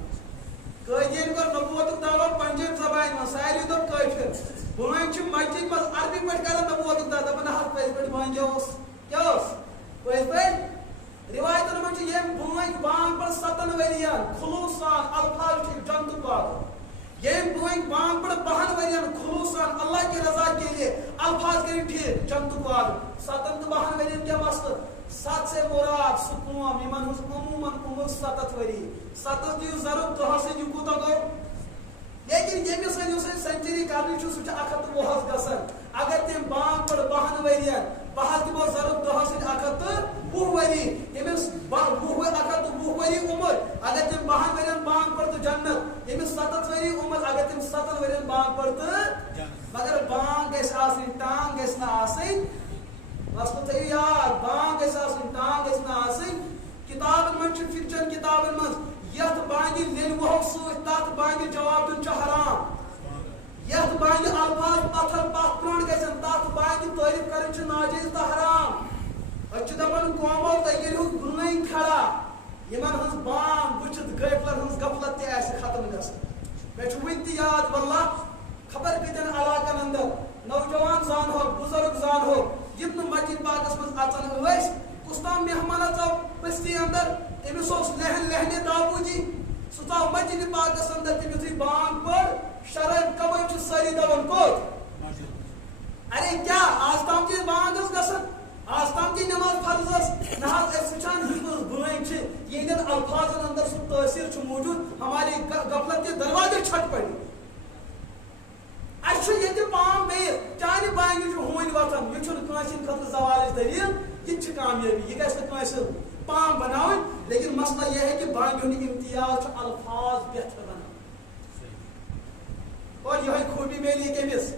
قٲدیٖن کٔر نبوتُک دعوا پنجٲبۍ زبانہِ منٛز ساروی دوٚپ کٲفر بٲنگ چھِ مسجد منٛز عربی پٲٹھۍ کران نبوتُک دعوا دپان حظ پٔزۍ پٲٹھۍ بٲنگہِ اوس کیٛاہ اوس پٔزۍ پٲٹھۍ رِوایتن منٛز چھِ ییٚمۍ بٲنگ بانگ پٔر 7 ؤرین خلوٗص سان الفاظ ٹھیٖک جنتُک وعدٕ ییٚمۍ بٲنگ بانگ پٔر 10 ؤرین خلوٗص سان اللہ کی رضا کے لیے الفاظ کٔرِکھ ٹھیٖک جنتُک وعدٕ 7 تہٕ 12 ؤرین کیٛاہ مسلہٕ 7 سے مراد سُہ قوم یِمن ہٕنٛز عموٗمن عمر 7 ؤری 7 دیو ضرب 10 سۭتۍ یہِ کوٗتاہ گوٚو لیکن ییٚمِس وۄنۍ یُس اَسہِ سینچری کرنٕچ چھُ سُہ چھُ 120 گژھان اگر تٔمۍ بانگ پٔر 12 ؤرین 12 دِمو ضرب 10 سۭتۍ 120 ؤری ییٚمِس 120 ؤری عمر اگر تٔمۍ 12 ؤرین بانگ پٔر تہٕ جنت ییٚمِس 7 ؤری عمر اگر تٔمۍ 7 ؤرین بانگ پٔر تہٕ مگر بانگ گژھِ آسٕنۍ ٹانگ گژھِ نہٕ آسٕنۍ مسلہٕ تھٲیِو یاد بانگ گژھِ آسٕنۍ ٹانگ گژھِ نہٕ آسٕنۍ کتابن منٛز چھُ فکچن کتابن منٛز یتھ بانگہِ لینوہو سۭتۍ تتھ بانگہِ جواب دیُن چھُ حرام یتھ بانگہِ الفاظ پتھر پتھ برونٛٹھ گژھن تتھ بانگہِ تعریف کرٕنۍ چھِ ناجٲیز تہٕ حرام أسۍ چھِ دپان قومو تُہۍ کٔرِو بٲنگ کھڑا یِمن ہٕنٛز بانگ وٕچھِتھ غٲفلن ہٕنٛز غفلت تہِ آسہِ ختم گژھان مےٚ چھُ وٕنہِ تہِ یاد واللہ خبر کۭتٮ۪ن علاقن اندر نوجوان زانہوکھ بُزرگ زانہوکھ یِم نہٕ مسجد پاکس منٛز اژان ٲسۍ کُس تام مہمان ژاو بستی اندر أمِس اوس لہنہِ دابوٗدی سُہ ژاو مسجد پاکس اندر تٔمۍ یُتھُے بانگ پٔر شرٲبۍ کبٲے چھِ سٲری دپان کوٚت ارے کیٛاہ آز تام تہِ بانگ ٲس گژھان آز تام تہِ نٮ۪ماز فرض ٲس نہ حظ أسۍ وٕچھان یُس بٲنگ چھِ یِہنٛدٮ۪ن الفاظن اندر سُہ تٲثیٖر چھُ موٗجوٗد ہماری غفلت کے دروازے چھٹ پڑی اَسہِ چھُ ییٚتہِ پام بیٚیہِ چانہِ بانگہِ چھُ ہوٗنۍ وۄتھان یہِ چھُنہٕ خطر زوال دلیل یہ کامیابی یہ گھس پام بناؤ لیکن مسئلہ یہ ہے کہ بانگی ہند امتیاز الفاظ بہتر بنا اور یہ خوبی میلی کمس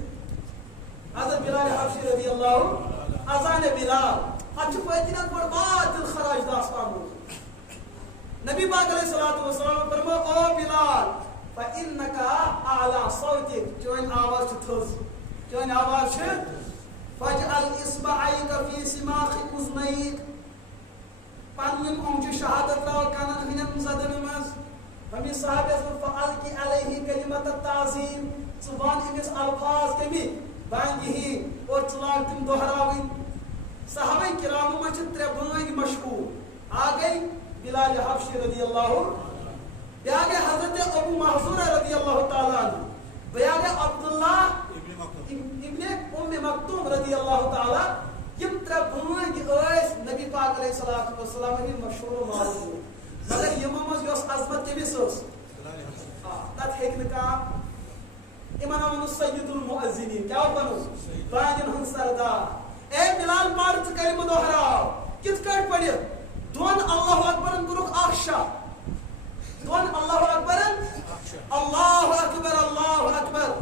حضرت بلال حبشی رضی اللہ اذان بلال اچھا پتہ بڑ بات دل خراج داستان نبی پاک علیہ الصلوۃ والسلام فرمایا او بلال فانك اعلى صوتك چون آواز تھز چون آواز فاجعل اصبعيك في سماخ اذنيك پنن اونچ شہادت راو کانن ہنن زدن مز ہمیں صحابہ فالقی علیہ کلمۃ التعظیم زبان امس الفاظ کمی بانگی اور چلاگ تم دہراوین صحابہ کرام میں ترے بانگ مشہور آگئی بلال حبشی رضی اللہ بیاگے حضرت ابو محذورہ رضی اللہ تعالی عنہ بیاگے عبداللہ ابن ام مکتوم رضی اللہ تعالی یم ترے بانگ ایس نبی پاک علیہ الصلوۃ والسلام کی مشہور و معروف مگر یمامز یوس عظمت تمس اس تت ہیکن کا امام سید المؤذنین کیا بنو بانگن ہن سردار اے بلال پار کلمہ دہراو کت کٹ پڑھ دون اللہ اکبر گروک اخشا دون اللہ اکبر اللہ اکبر اللہ اکبر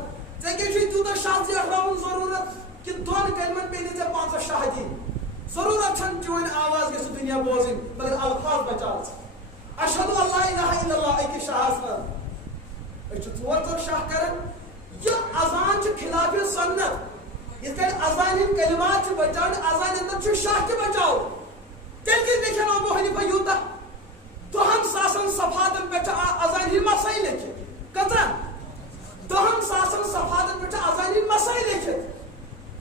ژے تو شاہ زیٹھراون ضرورت کہ دون کلمن پہ ژے 5 شاہ دین ضرورت چھن چون آواز گژھِ دنیا بوزن مگر الفاظ بچاو اشہد ان لا الہ الا اللہ ایک شاہ اس ژور شاہ کرن یہ اذان خلاف سنت یہ اذان کلمات بچاؤ اذان اندر شاہ کے بچاؤ تیل کی دیکھیں ابو حنیفہ یوتا دہن ساسن صفحاتن پہ اذان ہی مسائل لکھے کترن دہن ساسن صفحاتن پہ اذان ہی مسائل لکھے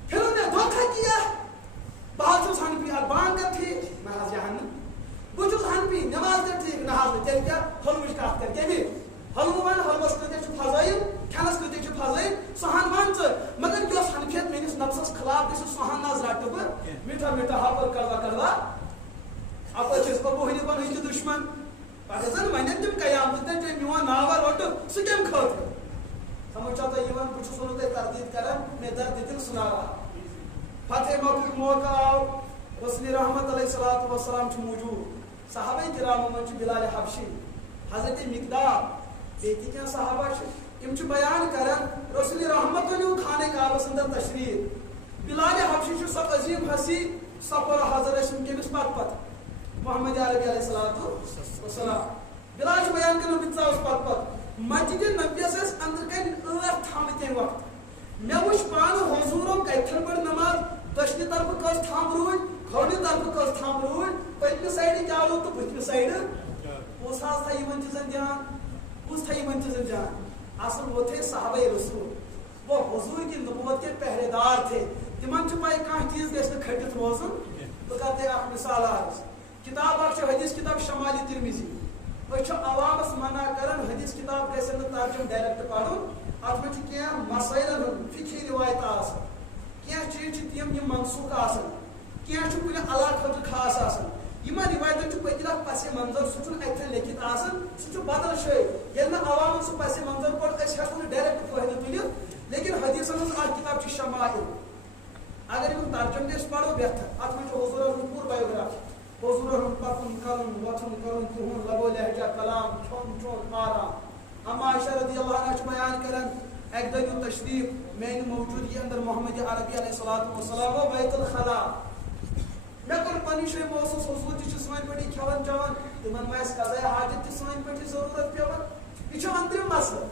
پھر انہیں دھوکہ کیا بہت چھوز ہنپی بانگ تھی محاذ یہاں بچوز ہنپی نماز در تھی نحاظ میں تیل کیا حلوش کات کر کے بھی حلو ون حلوش کتے چھو فضائل کھنس کتے چھو فضائل سہان وانچ مگر جو ہنپیت میں اس نفس خلاف دیسو سہان ناز راٹو پر میٹھا میٹھا ہاپر کلوا کلوا آپ چھس ابو حنیفہ ہند دشمن پاکہ زن ونن تم قیامت تے میون ناوا روٹ سہ کم خاطر سمجھ چاہتا یہ ون کچھ سنو تے تردید کرن میں درد دل سنا رہا فتح مکہ موقع آو رسول رحمت علیہ الصلوۃ والسلام چھ موجود صحابہ کرام من بلال حبشی حضرت مقداد بیتی کیا صحابہ چھ یم چھ بیان کرن رسول رحمت نے خانہ کعبہ اندر تشریف بلال حبشی چھ سب عظیم ہسی سفر حضرت کمس پت محمد عربی علیہ السلام بلال چھ بیان کرن بتزا اس پت مسجد نبی اس اندر کن ٲٹھ تھامتے وقت میں وچ پان حضورم کتھن بڑ نماز دشنی طرف کس تھام روج کھوڑی طرف کس تھام روج پتمی سائیڈ چالو تو پتمی سائیڈ اس ہاس تھا یمن چیزن دھیان اس تھا یمن چیزن دھیان اصل وہ تھے صحابہ رسول وہ حضور کی نبوت کے پہرے دار تھے تمن چھ پائی کانٛہہ چیز گژھِ نہٕ کھٹِتھ روزُن بہٕ کرٕ تۄہہِ اکھ مثال عرض کتاب اکھ چھِ حدیث کتاب شمالی ترمذی أسۍ چھِ عوامس منع کران حدیث کتاب گژھِ نہٕ ترجم ڈائریکٹ پرُن اتھ منٛز چھِ کینٛہہ مسائلن ہُنٛد فقہی روایت آسان کینٛہہ چیٖز چھِ تِم یِم منسوخ آسان کینٛہہ چھُ کُنہِ علاقہٕ خٲطرٕ خاص آسان یِمن روایتن چھُ پٔتِل اکھ پس منظر سُہ چھُنہٕ اتھٮ۪ن لیکھِتھ آسان سُہ چھُ بدل شٲید ییٚلہِ نہٕ عوامن سُہ پس منظر پوٚر أسۍ ہٮ۪کو نہٕ ڈایریکٹ فٲیدٕ تُلِتھ لیکن حدیثن ہٕنٛز اکھ کتاب چھِ شمائل اگر یِم ترجم أسۍ پرو بہتر اتھ منٛز چھُ حضوٗرن ہُنٛد پوٗرٕ بایوگرافی حضوٗرن ہُنٛد پکُن کرُن وۄتھُن کرُن تِہُنٛد لبو لہجہ کلام کھیوٚن چیوٚن آرام اما عائشہ رضی اللہ عنہا چھِ بیان کران اکہِ دۄہ نیوٗ تشریف میانہِ موجوٗدگی اندر محمد عربی علیہ الصلوۃ والسلام گوٚو بیت الخلا مےٚ کوٚر پننہِ جایہِ محسوٗس حضوٗر تہِ چھِ سٲنۍ پٲٹھی کھٮ۪وان چٮ۪وان تِمن ما آسہِ قضاء حاجت تہِ سٲنۍ پٲٹھی ضروٗرت پیٚوان یہِ چھُ أنٛدرِم مسلہٕ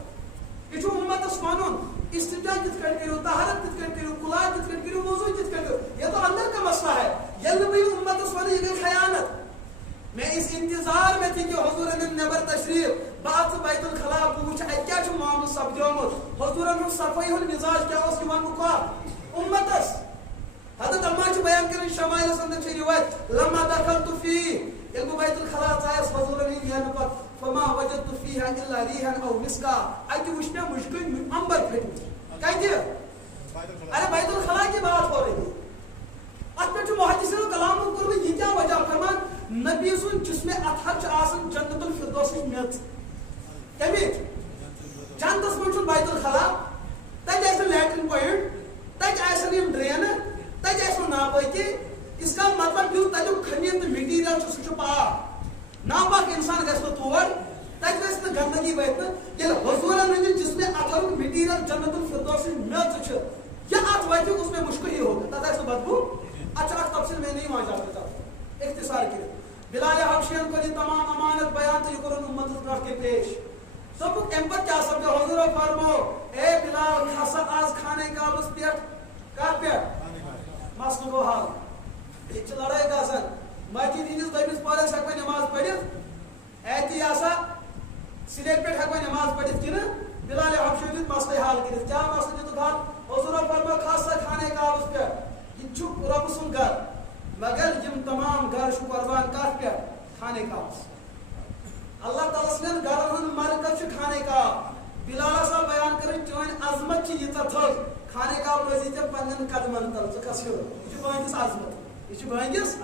یہ امتس ون استنجا کت کرو طہارت کت کرو کلا کت کرو وضو کت کرو یہ تو اندر کا مسئلہ ہے یل بہ امتس ون یہ گئی خیانت میں اس انتظار میں تھی کہ حضور نبر تشریف بات بیت الخلا پوچھ کیا معاملہ سپدیومت حضور صفائی ہند مزاج کیا امتس حضرت اما بیان کریں شمائل اندر روایت لما دخلت فی یل بہ بیت الخلا ژایس حضور نیرنے پتہ فما وجدت فيها الا ريحا او مسكا اكي وشنا مشكل انبر پھٹ کتہ ارے بیت الخلا کی بات ہو رہی ات پہ محدثین کلام کو یہ کیا وجہ فرمان نبی سن جسم اطہر چ آسن جنت الفردوس میت کمی جنتس من بیت الخلا تج ایسا لیٹرن پوائنٹ تج ایسا یم ڈرین تج ایسا ناپ کہ اس کا مطلب یہ تک خمیر تو میٹیریل سہ پاک ناپاک انسان گھس تور تک گھس گندگی وت یل حضورن ہند جس میں اتر میٹیریل جنت الفردوس میچ یہ ات وت اس میں مشکل ہی ہوگا تک بدبو اچھا تفصیل میں نہیں وہاں جاتا اختصار کر بلال حبشین کو یہ تمام امانت بیان تو یہ کرن امت برہ کے پیش سب ام پہ کیا سپدو حضور فرمو اے بلال کھسا آز کھانے کعبس پہ کت پہ مسئلہ گو حل یہ لڑائی گھان مسجد ہندس دمس پہرس ہیکو نماز پڑھت ایتی آسا سلیٹ پہ ہیکو نماز پڑھت کن بلال حبشی دیت مسئلہ حل کرت کیا مسئلہ دیت حل حضور فرمو کھسا کھانے کعبس پہ یہ رب سن گھر مگر یم تمام گھر قربان کت پہ کھانے کعبس اللہ تعالیٰ سن گھر ہند مرکز کھانے کا بلال سا بیان کر چون عظمت یہ تھز کھانے کا روزی ے پنن قدمن تل ثہ کس یہ بہندس عظمت یہ بہندس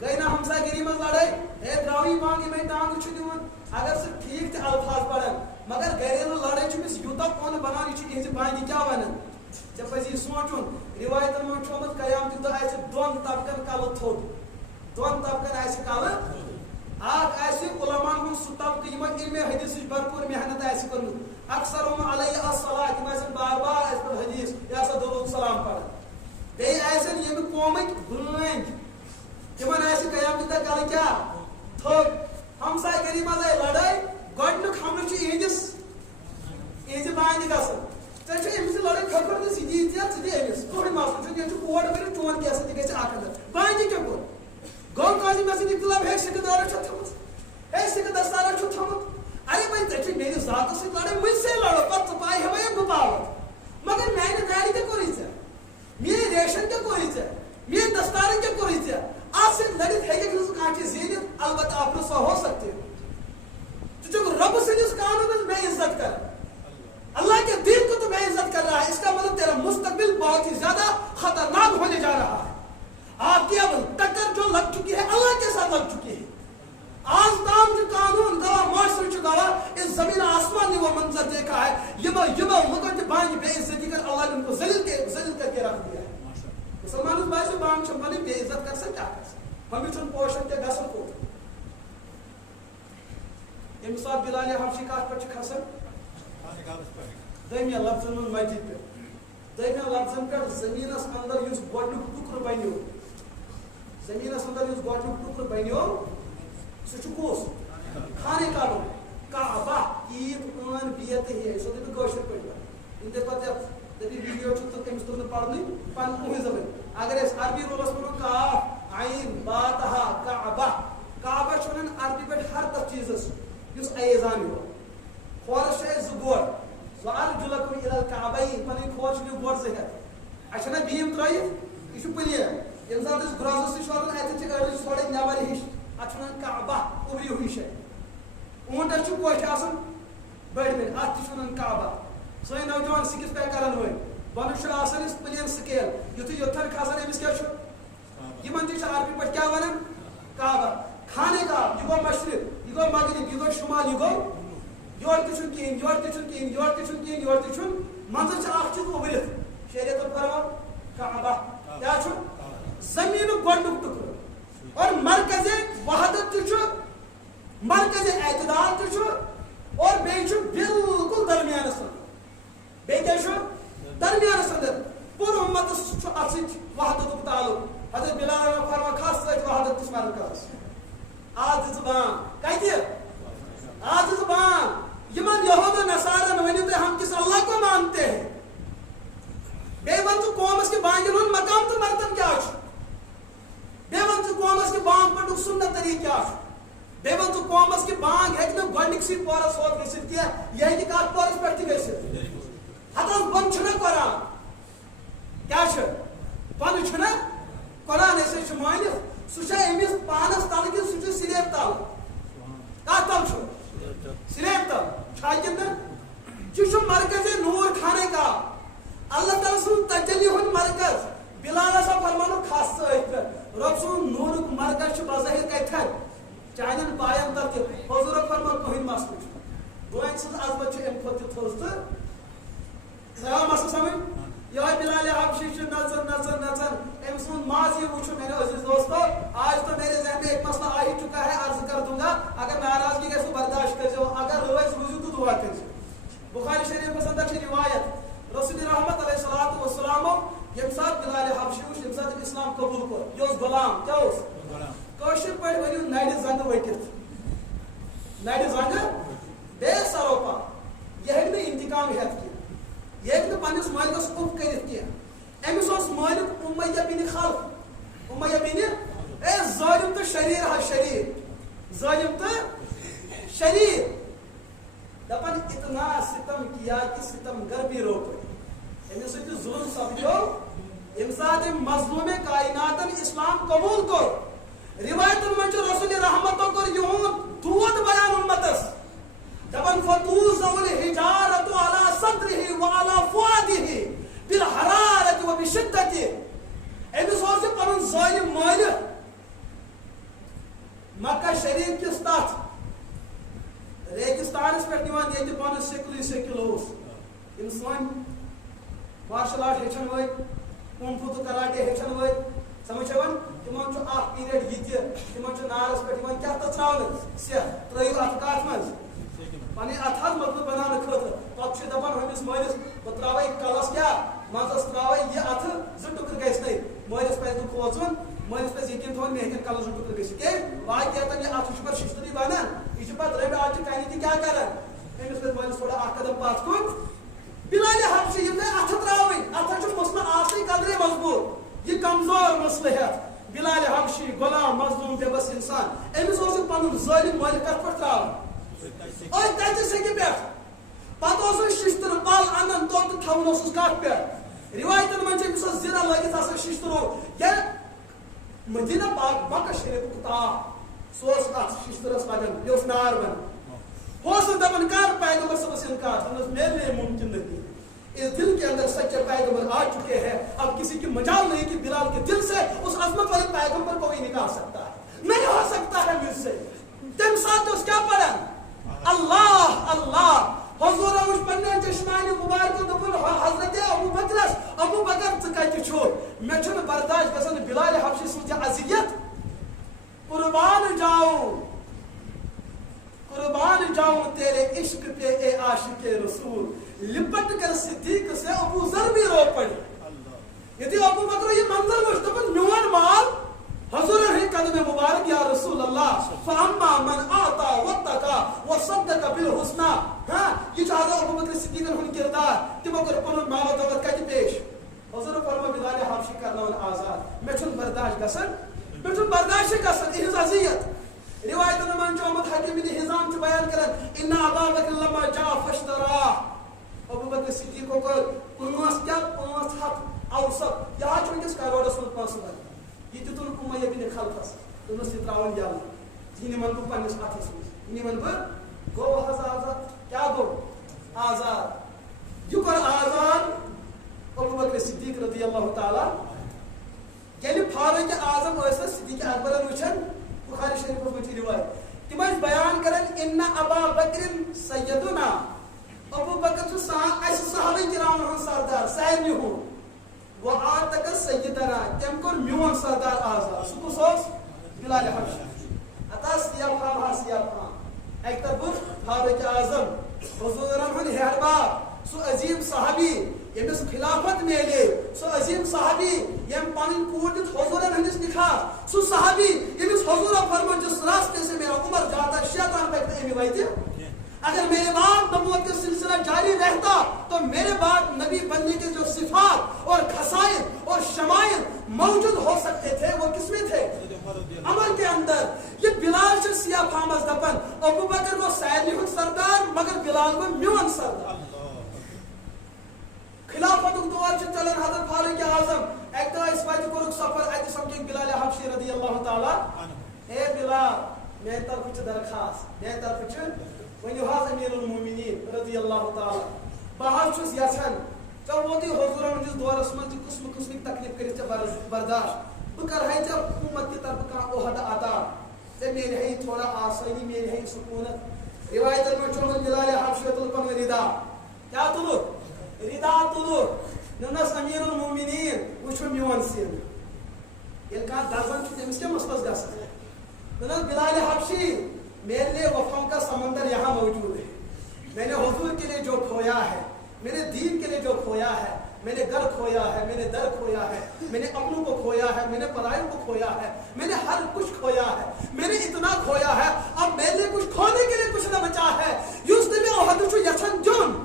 گئی نا ہمسا گری من لڑائی اے دراوی مانگی میں ٹانگ دن اگر سہ ٹھیک تہ الفاظ پڑھن مگر گھریلو لڑائی چمس یوتہ کون بنان یہ یہ بہندی کیا ونان ے پزی سوچن روایتن من چھومت قیامت دہ آسہ دون طبقن کل تھوٹ دون طبقن آسہ کل اخ آسہ علماء ہن سہ طبقہ یمن علم حدیث بھرپور محنت آسہ کرمت اکثر علیہ الصلاۃ تم آسن بار بار اس پر حدیث یا سا درود سلام پڑھن بیٚیہِ آسن ییٚمہِ قومٕکۍ بٲنۍ تمن آسہِ قیامت دۄہ کل کیا تھوٚد ہمساے گری منٛز آیہِ لڑٲے گۄڈنیُک حملہٕ چھُ یِہنٛدِ بانہِ گژھان ژےٚ چھُ أمِس لڑٲے کھٔکھٕر تہٕ ژٕ دِی ژےٚ ژٕ دِ أمِس کٕہٕنۍ مسلہٕ چھُنہٕ ییٚتہِ چھُ کوڑ کٔرِتھ چون کیسہٕ تہِ گژھِ اکھ ہَتھ بانہِ کیٛاہ کوٚر گوٚو کٲنٛسہِ مےٚ سۭتۍ اختلاف ہے سِکہٕ دارا چھےٚ تھٲومٕژ ہے سِکہٕ دستارا چھُ تھوٚمُت ارے بھائی ژےٚ چھُے میٲنِس ذاتس سۭتۍ لڑٲے مُجھ سے لڑو پتہٕ ژٕ پاے ہیوے بہٕ پاوَتھ مگر میانہِ دارِ کیٛاہ کوٚرُے ژےٚ میٲنۍ ریشن کیٛاہ کوٚرُے ژےٚ میٲنۍ دستارن کیٛاہ کوٚرُے ژےٚ اتھ سۭتۍ لڑِتھ ہیٚککھ نہٕ ژٕ کانٛہہ چیٖز زیٖنِتھ البتہ آپ سۄ ہو سکتے ژٕ چھُکھ رۄبہٕ سٕنٛدِس قانوٗنس بے عزت کران اللہ کے دین کو تو بے عزت کر رہا ہے اس کا مطلب تیرا مستقبل بہت ہی زیادہ خطرناک ہونے جا رہا ہے آپ کی اب ٹکر جو لگ چکی ہے اللہ کے ساتھ لگ چکی ہے آج تام جو قانون گواہ معاشرے چھ گواہ اس زمین آسمان نے وہ منظر دیکھا ہے یہ لوگوں کے بانگ بے عزتی کر اللہ نے ان کو ذلیل کر کے رکھ دیا ہے مسلمان اس بات سے بانگ چھپانی بے عزت کر سکتا ہے ہمیں چون پوشن کے گسل کو امہ سات بلال حبشی کات پر کھسن دمیا لفظن من مسجد پہ دمیا لفظن پہ زمینس اندر اس گۄڈنیُک ٹُکرٕ بنیو زمینس اندر اس گۄڈنیُک ٹُکرٕ بنیو سُہ چھُ کُس خانہ کعبہ کعبہ عید ٲن بیت ہے سۄ دٔپِو کٲشِر پٲٹھۍ یِم دٔپۍ پتہٕ دٔپِو ویڈیو چھُ تہٕ تٔمِس توٚر نہٕ پرنٕے پنٕنۍ زبٲنۍ اگر أسۍ عربی رولس ونو کاف عین با تہا کعبہ کعبہ چھُ ونان عربی پٲٹھۍ ہر تتھ چیٖزس یُس ایزان یِوان کھورس چھِ أسۍ زٕ گۄڈ وَأَرْجُلَكُمْ إِلَى الْكَعْبَيْنِ پنٕنۍ کھور چھِ نِو گۄڈ زٕ ہٮ۪تھ اَسہِ چھُنہ بیٖم ترٲیِتھ یہِ چھُ پٕلین ییٚمہِ ساتہٕ أسۍ گرٛوزَس سۭتۍ چھِ واتان اَتٮ۪تھ چھِ أڑۍ تھوڑا نٮ۪بر ہِش اتھ چھِ ونان کعبہ اُبرِو ہِش اونٹس چھِ کوٹھۍ آسان بٔڑۍ بٔڑۍ اتھ تہِ چھِ ونان کعبہ سٲنۍ نوجوان سِکِس پیک کرن وٲلۍ بۄنہٕ چھُ آسان اَسہِ پٕلین سکیل یُتھُے یوٚتھن کھسان أمِس کیٛاہ چھُ یِمن تہِ چھِ عربی پٲٹھۍ کیٛاہ ونان کعبہ خانہ کعبہ یہِ گوٚو مشرق یہِ گوٚو مغرب یہِ گوٚو شُمال یہِ گوٚو یور تہِ چھُنہٕ کِہیٖنۍ یور تہِ چھُنہٕ کِہیٖنۍ یور تہِ چھُنہٕ کِہیٖنۍ یور تہِ چھُنہٕ منٛزٕ چھِ اکھ چیٖز اُبرِتھ شریعتن فرمو کعبہ کیٛاہ چھُ زمیٖنُک گۄڈنیُک ٹُکرٕ اور مرکزِ وحدت تہِ چھُ مرکزِ اعتدال تہِ چھُ اور بیٚیہِ چھُ بالکل درمیانس اندر بیٚیہِ کیٛاہ چھُ درمیانس اندر پوٗرٕ اُمتس چھُ اتھ سۭتۍ وحدتُک تعلق حضرت بلال فرما کھس سۭتۍ وحدتس مرکزس آز دِژ بانگ کتہِ آج زبان یمن یہود و نصارن ونیو تُہۍ ہم کس اللہ کو مانتے ہیں بیٚیہِ ون ژٕ قومس کہِ بانگن ہُنٛد مقام تہٕ مرتبہ کیٛاہ چھُ بیٚیہِ ون ژٕ قومس کہِ بانگ پڑنُک سُنت طریقہٕ کیٛاہ چھُ بیٚیہِ ون ژٕ قومس کہِ بانگ ہیٚکہِ نہٕ گۄڈنِکسٕے پورس ہوت گٔژھِتھ کینٛہہ یہِ ہیٚکہِ کتھ پورس پٮ۪ٹھ تہِ گٔژھِتھ ہتس بۄن چھُنہ قرآن کیٛاہ چھُ بۄنہٕ چھُنہ قرآن أسۍ حظ چھِ مٲنِتھ سُہ چھا أمِس پانس تل کِنہٕ سُہ چھُ سلیب تل کتھ تل چھُ سلیب تل چھا کِنہٕ نہٕ یہِ چھُ مرکزِ نوٗر خانہ کعبہ اللہ تعالیٰ سُنٛد تجلی ہُنٛد مرکز بلال ہسا فرمانو کھس ژٕ أتھۍ پٮ۪ٹھ رۄب سُنٛد نوٗرُک مرکز چھُ بظٲہر کتھن چانٮ۪ن پاین تل تہِ حضوٗرن فرمو کٕہٕنۍ مسلہٕ چھُنہٕ بٲنۍ سٕنٛز عظمت چھِ امہِ کھۄتہٕ تہِ تھوٚز تہٕ آو مسلہٕ سمجھ یہوے بلال حبشی چھُ نژان نژان نژان أمۍ سُنٛد ماضی بھی وچھو میرے عزیز دوستو آج تو میرے ذہن میں ایک مسئلہ آ ہی چکا ہے عرض کر دوں گا اگر ناراضگی گژھو برداشت کر اگر روز روزو تو دعا کر بخاری شریف اندر چھ روایت رسول رحمت علیہ الصلوۃ والسلام یم سات بلال حبشی یم سات اسلام قبول کر یہ غلام کیا اس کوشر پہ ونیو نڑ زنگ وٹت نڑ زنگ بے سروپا یہ نہ انتقام ہیت کی یہ نہ پنس مالکس کف کرت کی امس اس مالک امیہ بن خلف امیہ بن اے ظالم تو شریر ہے شریر ظالم تو شریر دپن اتنا ستم کیا کہ ستم گر بھی رو پڑے امس سچ ظلم سپدو یم سات مظلوم کائنات اسلام قبول کر روایت من رسول رحمت کر یہود دود بیان امتس دپن فتوزع الحجارۃ علی صدره وعلى فؤاده بالحرارة وبشدة امس اوس پن ظالم مالک مکہ شریف کس تات ریگستانس پہ نوان یہ پن سکل انسان مارشل آرٹ ہیچن ول کونگ فو تو کراٹے ہیچن ول سمجھان تمن پیریڈ یہ تمن نارس پہ کیا تراؤن سیاہ ترو ات کات من پہ ات مطلب بنانے خاطر پتہ دپان ہمس مالس بہ تراوے کلس کیا مزس تراوے یہ ات زٕ ٹکر گژھِ نہٕ مالس پہ کھوژُن مالس پہ یقین تھاون مےٚ ہیٚکن کلس زٕ ٹکر گژھِتھ کیٛازِ واقعاتن یہ ات پہ ششتری بنان یہ پتہ ربِ آج کنہِ تہِ کیٛاہ کران أمِس پزِ مالس تھوڑا اکھ قدم پتھ کُن بلال حبشی یِم تۄہہِ اتھٕ تراوٕنۍ اتھن چھُ مسلہٕ آسنٕے قدرے مضبوط یہ کمزور مسلہٕ ہیٚتھ بلال حبشی غلام مظلوم بے بس انسان أمِس اوس یہِ پنُن ظٲلِم مالک کتھ پٲٹھۍ تراوان اور تتہِ سیٚکہِ پٮ۪ٹھ پتہٕ اوس ششتر پل انان توٚت تھاوان اوسُس کتھ پٮ۪ٹھ روایتن من چھِ أمِس ٲس زِرا لٲگِتھ آسان ششترو یا مدینہ پاک مکہ شریفُک تاپھ سُہ اوس اتھ ششترس لگان یہِ اوس نار بنان ہو اوس دپان کر پیغمبر صبس انکار دپان میرے لیے ممکن نہیں اس دل کے اندر سچے پیغمبر آ چکے ہیں اب کسی کی مجال نہیں کہ بلال کے دل سے اس عظمت والے پیغمبر کو ہی نکال سکتا ہے نہیں ہو سکتا ہے مجھ سے تم ساتھ اس کیا پڑھا اللہ اللہ حضور اوش پنن چشمانی مبارک دپن حضرت ابو بکر ژٕ کتہِ چھُ مےٚ چھُنہٕ برداشت گژھان بلال حبشی سٕنٛز یہِ اذیت قربان جاؤں تیرے عشق پہ اے عاشق رسول لپٹ کر صدیق سے ابو ذر بھی رو پڑے یدی ابو بکر یہ منظر وچ دپن میون مال حضور ہی قدم مبارک یا رسول اللہ فاما من اعطى واتقى وصدق بالحسنى ہاں یہ چاہتا ابو بکر صدیق ہن کردار تمو کر پنن مال و دولت کتہِ پیش حضور فرما بلال حبشی کرناون آزاد مےٚ چھُنہٕ برداشت گژھان مےٚ چھُنہٕ برداشت گژھان یہنٛز اذیت روایتن من محمد حکیم بن حزام چھُ بیان کران ان ابا بکر لما جاء فاشترى ابو بکر صدیق کو 500 اوسط یہ چھُ وٕنکٮ۪س کروڑس منٛز پونٛسہٕ بنان یہ دِتُن امیہ بن خلفس دوٚپنس یہِ تراوُن یلہٕ یہِ نِمن بہٕ پننِس اتھس منٛز یہِ نِمن بہٕ گوٚو حظ آزاد کیٛاہ گوٚو آزاد یہِ کوٚر آزاد ابو بکر صدیق رضی اللہ تعالیٰ ییٚلہِ فاروق اعظم ٲسۍ صدیق اکبرن وٕچھان بخاری شریفس منٛز چھِ روایت تِم ٲسۍ بیان کران ان ابا بکر سیدنا ابو بکر چھُ اسہِ صحابہ کرامن ہُنٛد سردار سارنٕے ہُنٛد وعاتق سیدنا تم کور میون سردار آزاد سُہ کُس اوس بلال حبشی اتا سیاف خان ایک طرف فاروق اعظم حضورن ہُنٛد ہیہرباب سُہ عظیم صحابی ییٚمِس خلافت میلے سُہ عظیم صحابی یم پنٕنۍ کوٗر دِتھ حضورن ہٕنٛدِس نِکاحس سُہ صحابی ییٚمِس حضورن فرمان جس راستے سے میرا عمر جاتا شیطان پکہ امی وتہِ اگر میرے بعد نبوت کا سلسلہ جاری رہتا تو میرے بعد نبی بننے کے جو صفات اور خصائص اور شمائل موجود ہو سکتے تھے وہ کس میں تھے عمل کے اندر یہ بلال سے سیاہ فامس دپن ابو بکر کو سارنٕے ہُنٛد سردار مگر بلال کو میون سردار خلافت دور چلان حضرت فاروق اعظم ایک دہ اس وتہ کورُکھ سفر اتہ سمکھیکھ بلال حبشی رضی اللہ تعالیٰ اے بلال میانہِ طرفہٕ چھِ درخواست میانہِ طرفہٕ چھِ ونیو حظ امیر المومنین رضی اللہ تعالیٰ بہ حظ چھُس یژھان ژےٚ ووتُے حضورن ہٕنٛدِس دورس منٛز تہِ قٕسمہٕ قٕسمٕکۍ تکلیٖف کٔرِتھ ژےٚ برداشت بہٕ کرہے ژےٚ حکوٗمت کہِ طرفہٕ کانٛہہ عہدٕ عطا ژےٚ میلہِ ہے تھوڑا آسٲنی میلہِ ہے سکوٗنت روایتن منٛز چھُ آمُت بلال حبشی تُل پنُن ردا کیٛاہ تُلُکھ ردا تُلُکھ دوٚپنس امیر المومنین وٕچھو میون سِن ییٚلہِ تمس کیا مسلس گھن بلال حبشی میرے لیے وفاؤں کا سمندر یہاں موجود ہے. میں نے حضور کے لیے جو کھویا ہے, میں نے دین کے لیے جو کھویا ہے, میں نے گھر کھویا ہے, میں نے در کھویا ہے, میں نے اپنوں کو کھویا ہے, میں نے پرائیوں کو کھویا ہے, میں نے ہر کچھ کھویا ہے, میں نے اتنا کھویا ہے. اب میرے لیے کچھ کھونے کے لیے کچھ نہ بچا ہے. یس دل احد یچن جن,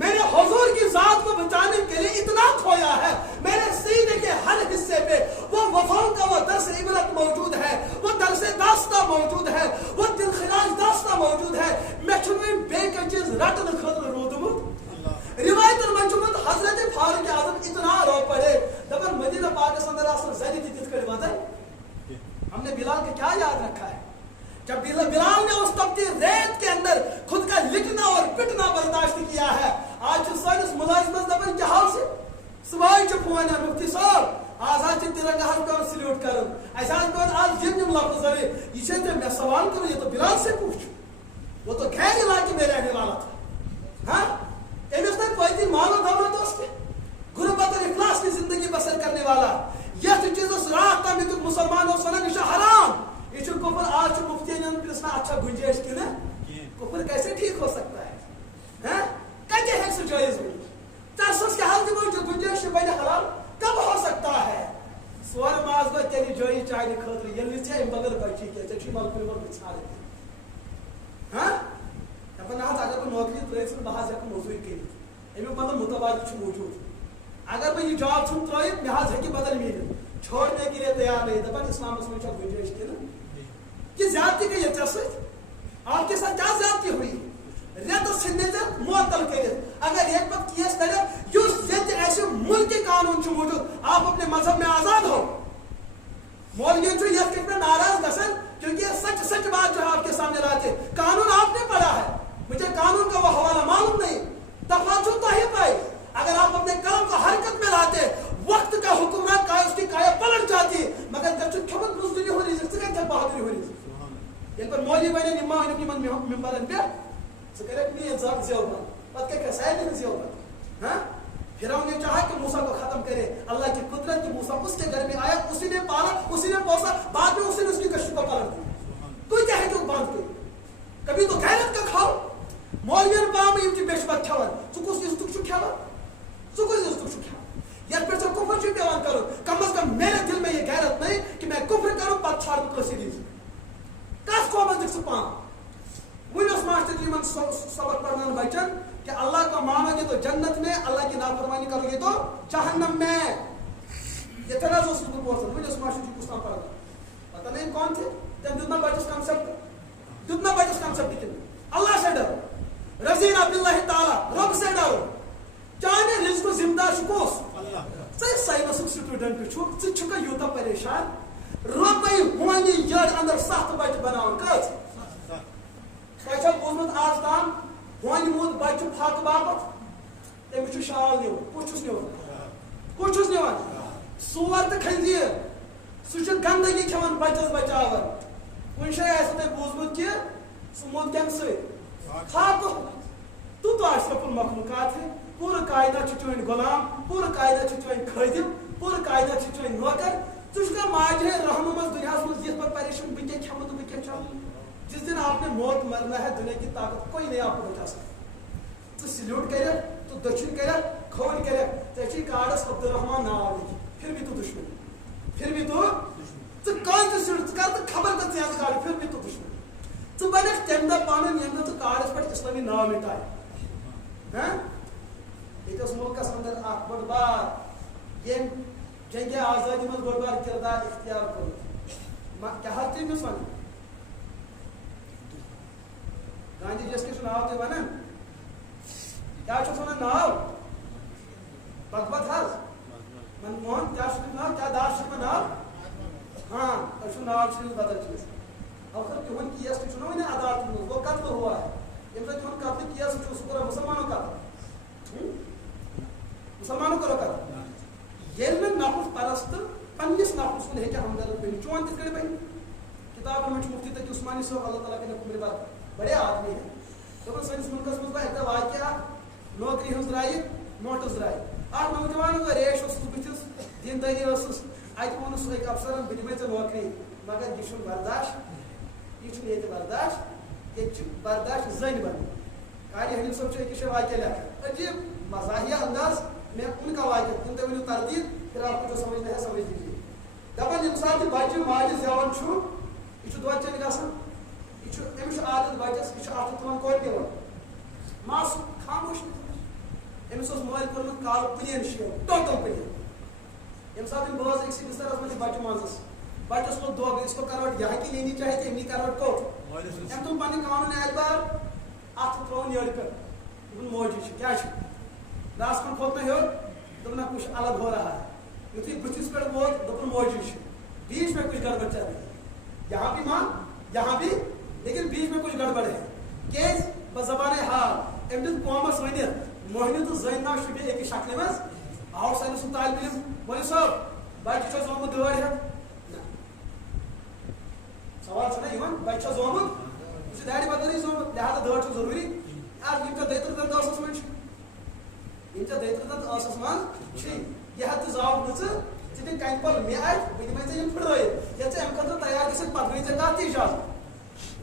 میں نے حضور کی ذات کو بچانے کے لیے اتنا کھویا ہے. میرے سینے کے ہر حصے پہ وہ وفاؤں کا وہ درس عبرت موجود ہے, وہ درس داستہ موجود ہے, وہ دل خراج داستہ موجود ہے. میں چھوڑ بے کا چیز رٹن خطر رودمت. روایت منجمت حضرت فاروق اعظم اتنا رو پڑے دبن مدینہ پاک اندر اصل زنی تھی تت کڑ وتن. ہم نے بلال کا کیا یاد رکھا ہے؟ جب بلال نے اس تپتی ریت کے اندر خود کا لکھنا اور پٹنا برداشت کیا ہے. آج سانس ملازمت دبن کیا حال سے صبح فون مفتی صاحب آج آج ترنگا پہ سلیوٹ کر ایسا آج یم لفظ یہ میں سوال کروں, یہ تو بلال سے پوچھ, وہ تو غیر علاقے میں رہنے والا تھا. ہاں امس تک کوئی دن مال و دولت اس کے غربت اور افلاس کی زندگی بسر کرنے والا. یہ چیز اس رات تم یہ مسلمان ہو سنا یہ حرام. یہ کفر آج مفتی نے پرسنا اچھا گنجائش کی نا کفر کیسے ٹھیک ہو سکتا ہے؟ کتنے ہے سو جائز ہوئی ترسس کے حال کی گنجائش بنے حلال کب ہو سکتا ہے؟ سور ماز گو تیری جوئی چاہنے خاطر یہ ژے بغیر بچی کے ژے ملکن ور بچھارے. ہاں دپان اگر بہ نوکری ترٲیِتھ بہ حظ ہٮ۪کہٕ موٚزوٗرۍ کٔرِتھ, امیُک مطلب متبادل چھُ موجوٗد. اگر بہ یہ جاب چھُم ترٲیِتھ مےٚ حظ ہٮ۪کہِ بدل میٖلِتھ, چھوڑنے کے لیے تیار نہیں. دپان اسلامس منٛز چھا گنجائش کِنہٕ کہ زیادتی گئی ہے ژےٚ سۭتۍ؟ آپ کے ساتھ کیا زیادتی ہوئی؟ ریتس ژھٕنۍ ژےٚ معطل کٔرِتھ. اگر یک پتہٕ کیس لڑِ یُس ییٚتہِ اَسہِ مُلکہِ قانوٗن چھُ موجوٗد, آپ اپنے مذہب میں آزاد ہو. مولوی چھُ یتھ کٔنۍ پٮ۪ٹھ ناراض گژھان کیونکہ سچ سچ بات جو ہے آپ کے سامنے لاتے. قانون آپ نے پڑھا ہے, مجھے قانون کا وہ حوالہ معلوم نہیں. دفعہ چھو تو ہی پائے. اگر آپ اپنے قلم کو حرکت میں لاتے وقت کا حکمران کا اس کی کایا پلٹ جاتی. مگر جب چھو کھمت مزدوری ہو رہی ہے سکے جب بہادری ہو رہی ہے. یل پر مولوی بنے نما نمان ممبرن پہ سکے نہیں زیادہ زیو بن پتہ کیا سائل نہیں زیو بن. ہاں فرعون نے چاہا کہ موسیٰ کو ختم کرے. اللہ کی قدرت کی موسیٰ اس کے گھر میں آیا, اسی نے پالا, اسی نے پوسا, بعد میں اسی نے اس کی کشتی کو پلٹ دی. کوئی کیا ہے جو باندھ کے کبھی تو غیرت کا کھاؤ. مولوین پام یم کی بیش بات کھاون ژٕ کُس عزتُک چھُکھ کھٮ۪وان, ژٕ کُس عزتُک چھُکھ کھٮ۪وان یتھ پٮ۪ٹھ ژےٚ کفر چھُے پیٚوان کرُن. کم از کم میرے دل میں یہ غیرت نہیں کہ میں کفر کروں پتہٕ چھاڑٕ بہٕ کٲنٛسہِ دِژ. کس قومس دِکھ ژٕ پان؟ وۄنۍ اوس ماسٹر یِمن سبق پرناوان بچن کہ اللہ کو مانو گے تو جنت میں, اللہ کی نافرمانی کرو گے تو جہنم میں. یہ طرح اوسُس بہٕ بوزان. وۄنۍ اوس ماسٹر جی کُس تام پران پتہ نہیں کون تھے, تٔمۍ دیُت نا بچس کنسپٹ کِنہٕ اللہ سے ڈرو, رضینا باللہ تعالی, رب سے ڈرو. چانہِ رزقُک ذمہ دار چھُ کُس؟ ژٕ ساینسُک سٹوڈنٹ چھُکھ, ژٕ چھُکھا یوٗتاہ پریشان؟ رۄبے ہونہِ یٔڈ اندر 7 بچہِ بناوان. کٔژ؟ تۄہہِ چھا بوٗزمُت آز تام ہونہِ موٗد بچہِ پھاکہٕ باپتھ تٔمِس چھُ شال نِوان. کُس چھُس نِوان؟ کُس چھُس نِوان؟ سور تہٕ خنزیٖر. سُہ چھُ گندگی کھٮ۪وان بچس بچاوان. کُنہِ جایہِ آسوٕ تۄہہِ بوٗزمُت کہ سُہ موٚد کمہِ سۭتۍ؟ پھاکہٕ. تو اشرف المخلوقات ہے. پوٗرٕ کائنات چھُ چٲنۍ غلام, پوٗرٕ کائنات چھُ چٲنۍ خٲدِم, پوٗرٕ کائنات چھُ چٲنۍ نوکر. ژٕ چھُکھا ماجرے رحمہٕ منٛز دُنیاہس منٛز یِتھ پٲٹھۍ پریشان بہٕ کیٛاہ کھٮ۪مہٕ تہٕ بہٕ کیٛاہ چٮ۪مہٕ؟ جس دن آپ نے موت مرنا ہے دنیا کی طاقت کوئی نہیں آپ کو بچا سکتا. تو سلیوٹ کرے تو دچھن کرے کھوڑ کرے ژےٚ کارڈس عبدالرحمان ناو لکھ, پھر بھی تو دشمن, پھر بھی تو کان ژٕ سیوٚد ژٕ کر تہٕ خبر کر ژٕ کارڈ, پھر بھی تو دشمن. ژٕ بنکھ تمہِ دۄہ پنُن ییٚمہِ دۄہ ژٕ کارڈس پٮ۪ٹھ اسلامی ناو مٹایہِ. ییٚتہِ اوس مُلکس انٛدر اکھ بوٚڑ بار ییٚمۍ جنگہِ آزادی منٛز بوٚڑ بار کردار اختیار کوٚرمُت. کیٛاہ حظ چھِ أمِس ونان؟ گاندھی جی کے ناو تھی ونان کیا چھُس ونان ناو بغبت حظ منموہن کیا ناو کیا داس چھُ ناو؟ ہاں تۄہہِ چھُو ناو چھُ بدل چیٖز. اگر تِہُنٛد کیس تہِ چھُنہ وۄنۍ عدالتن منٛز وہ قتل ہوا ہے. ییٚمہِ ساتہٕ تِمن قتلہٕ کیس چھُ سُہ کوٚرا مُسلمانو قتل, مُسلمانو کوٚرا قتل. ییٚلہِ نہٕ نفس پرست پننس نفس کُن ہیٚکہِ ہمدرد بٔنِتھ, چون تِتھ کٔنۍ بنہِ. کتابن منٛز چھُ مفتی تقی عثمانی صٲب اللہ تعالیٰ کٔرِنۍ عمر بر بڑے آدمی ہیں. دپان سٲنِس مُلکس منٛز گوٚو اَکہِ دۄہ واقعہ اکھ, نوکری ہٕنٛز درٛایہِ نوٹس درٛایہِ. اکھ نوجوان گوٚو ریش اوسُس بٕتھِس, دیندٲری ٲسٕس, اتہ ون سہ افسرن بہ دمے ژے نوکری مگر یہ برداشت یہ برداشت یہ برداشت زن بن قاری حلیم صاحب أکس جایہِ واقعہ لکھان عجیب مزاحیہ انداز میں ان کا واقعہ تم تھی ورنو تردید پھر آپ کو جو سمجھنا ہے سمجھ لیجیے دپان ییٚمہِ ساتہٕ یہِ بچہ ماجہِ زیوان چھُ یہِ چھُ دۄد چیٚنہِ گژھان أمِس چھُ عادت بچس یہِ چھُ اَتھٕ تُلان کورِ دِوان ماسُک خاموش أمِس اوس مٲلۍ کوٚرمُت کالہٕ پلین شیو ٹوٹل پلین ییٚمہِ ساتہٕ أمۍ بٲژ أکسٕے بسترس منٛز چھِ بچہ منٛزس بچس لوگ دۄگ اس کو کروٹ یہاں کی لینی چاہیے تھی امنی کروٹ کوٹ أمۍ تُل پنٕنۍ قانوٗن اعتبار اَتھٕ ترٛووُن یٔڈ پٮ۪ٹھ دوٚپُن موجی چھِ کیٛاہ چھُ راسہٕ کھۄت کھوٚت نہٕ ہیوٚر دوٚپُن کچھ الگ ہو رہا ہے یُتھُے بٕتھِس پٮ۪ٹھ ووت دوٚپُن موجی چھُ بیچ میں کچھ گڑبڑ چل رہی ہے یہاں بھی ماں یہاں بھی لیکن بیچ میں کچھ گڑبڑ ہے کیٛازِ بزبانِ حال أمۍ دیُت قومس ؤنِتھ موہنیو تہٕ زٔنۍ ناو شُبے أکِس شکلہِ منٛز آو سٲنِس سُنٛد طالبہِ علم مولوی صٲب بچہِ چھا زامُت دٲڑ ہٮ۪تھ سوال چھُنہ یِوان بچہِ چھا زامُت یہِ چھُ داڑِ بدلٕے زامُت لہٰذا دٲڑ چھُ ضروٗری یِم ژےٚ دٔیترٕ دنٛد ٲسس منٛز چھِ یِم ژےٚ دٔیترٕ دنٛد ٲسس منٛز چھِ یہِ ہا تہِ زاو نہٕ ژٕ ژٕ دِ کنہِ پل مےٚ اتھِ بہٕ دِمے ژےٚ یِم پھٕڑرٲیِتھ ییٚلہِ ژٕ امہِ خٲطرٕ تیار گژھکھ پتہٕ گٔے ژےٚ تتھ تہِ اجازت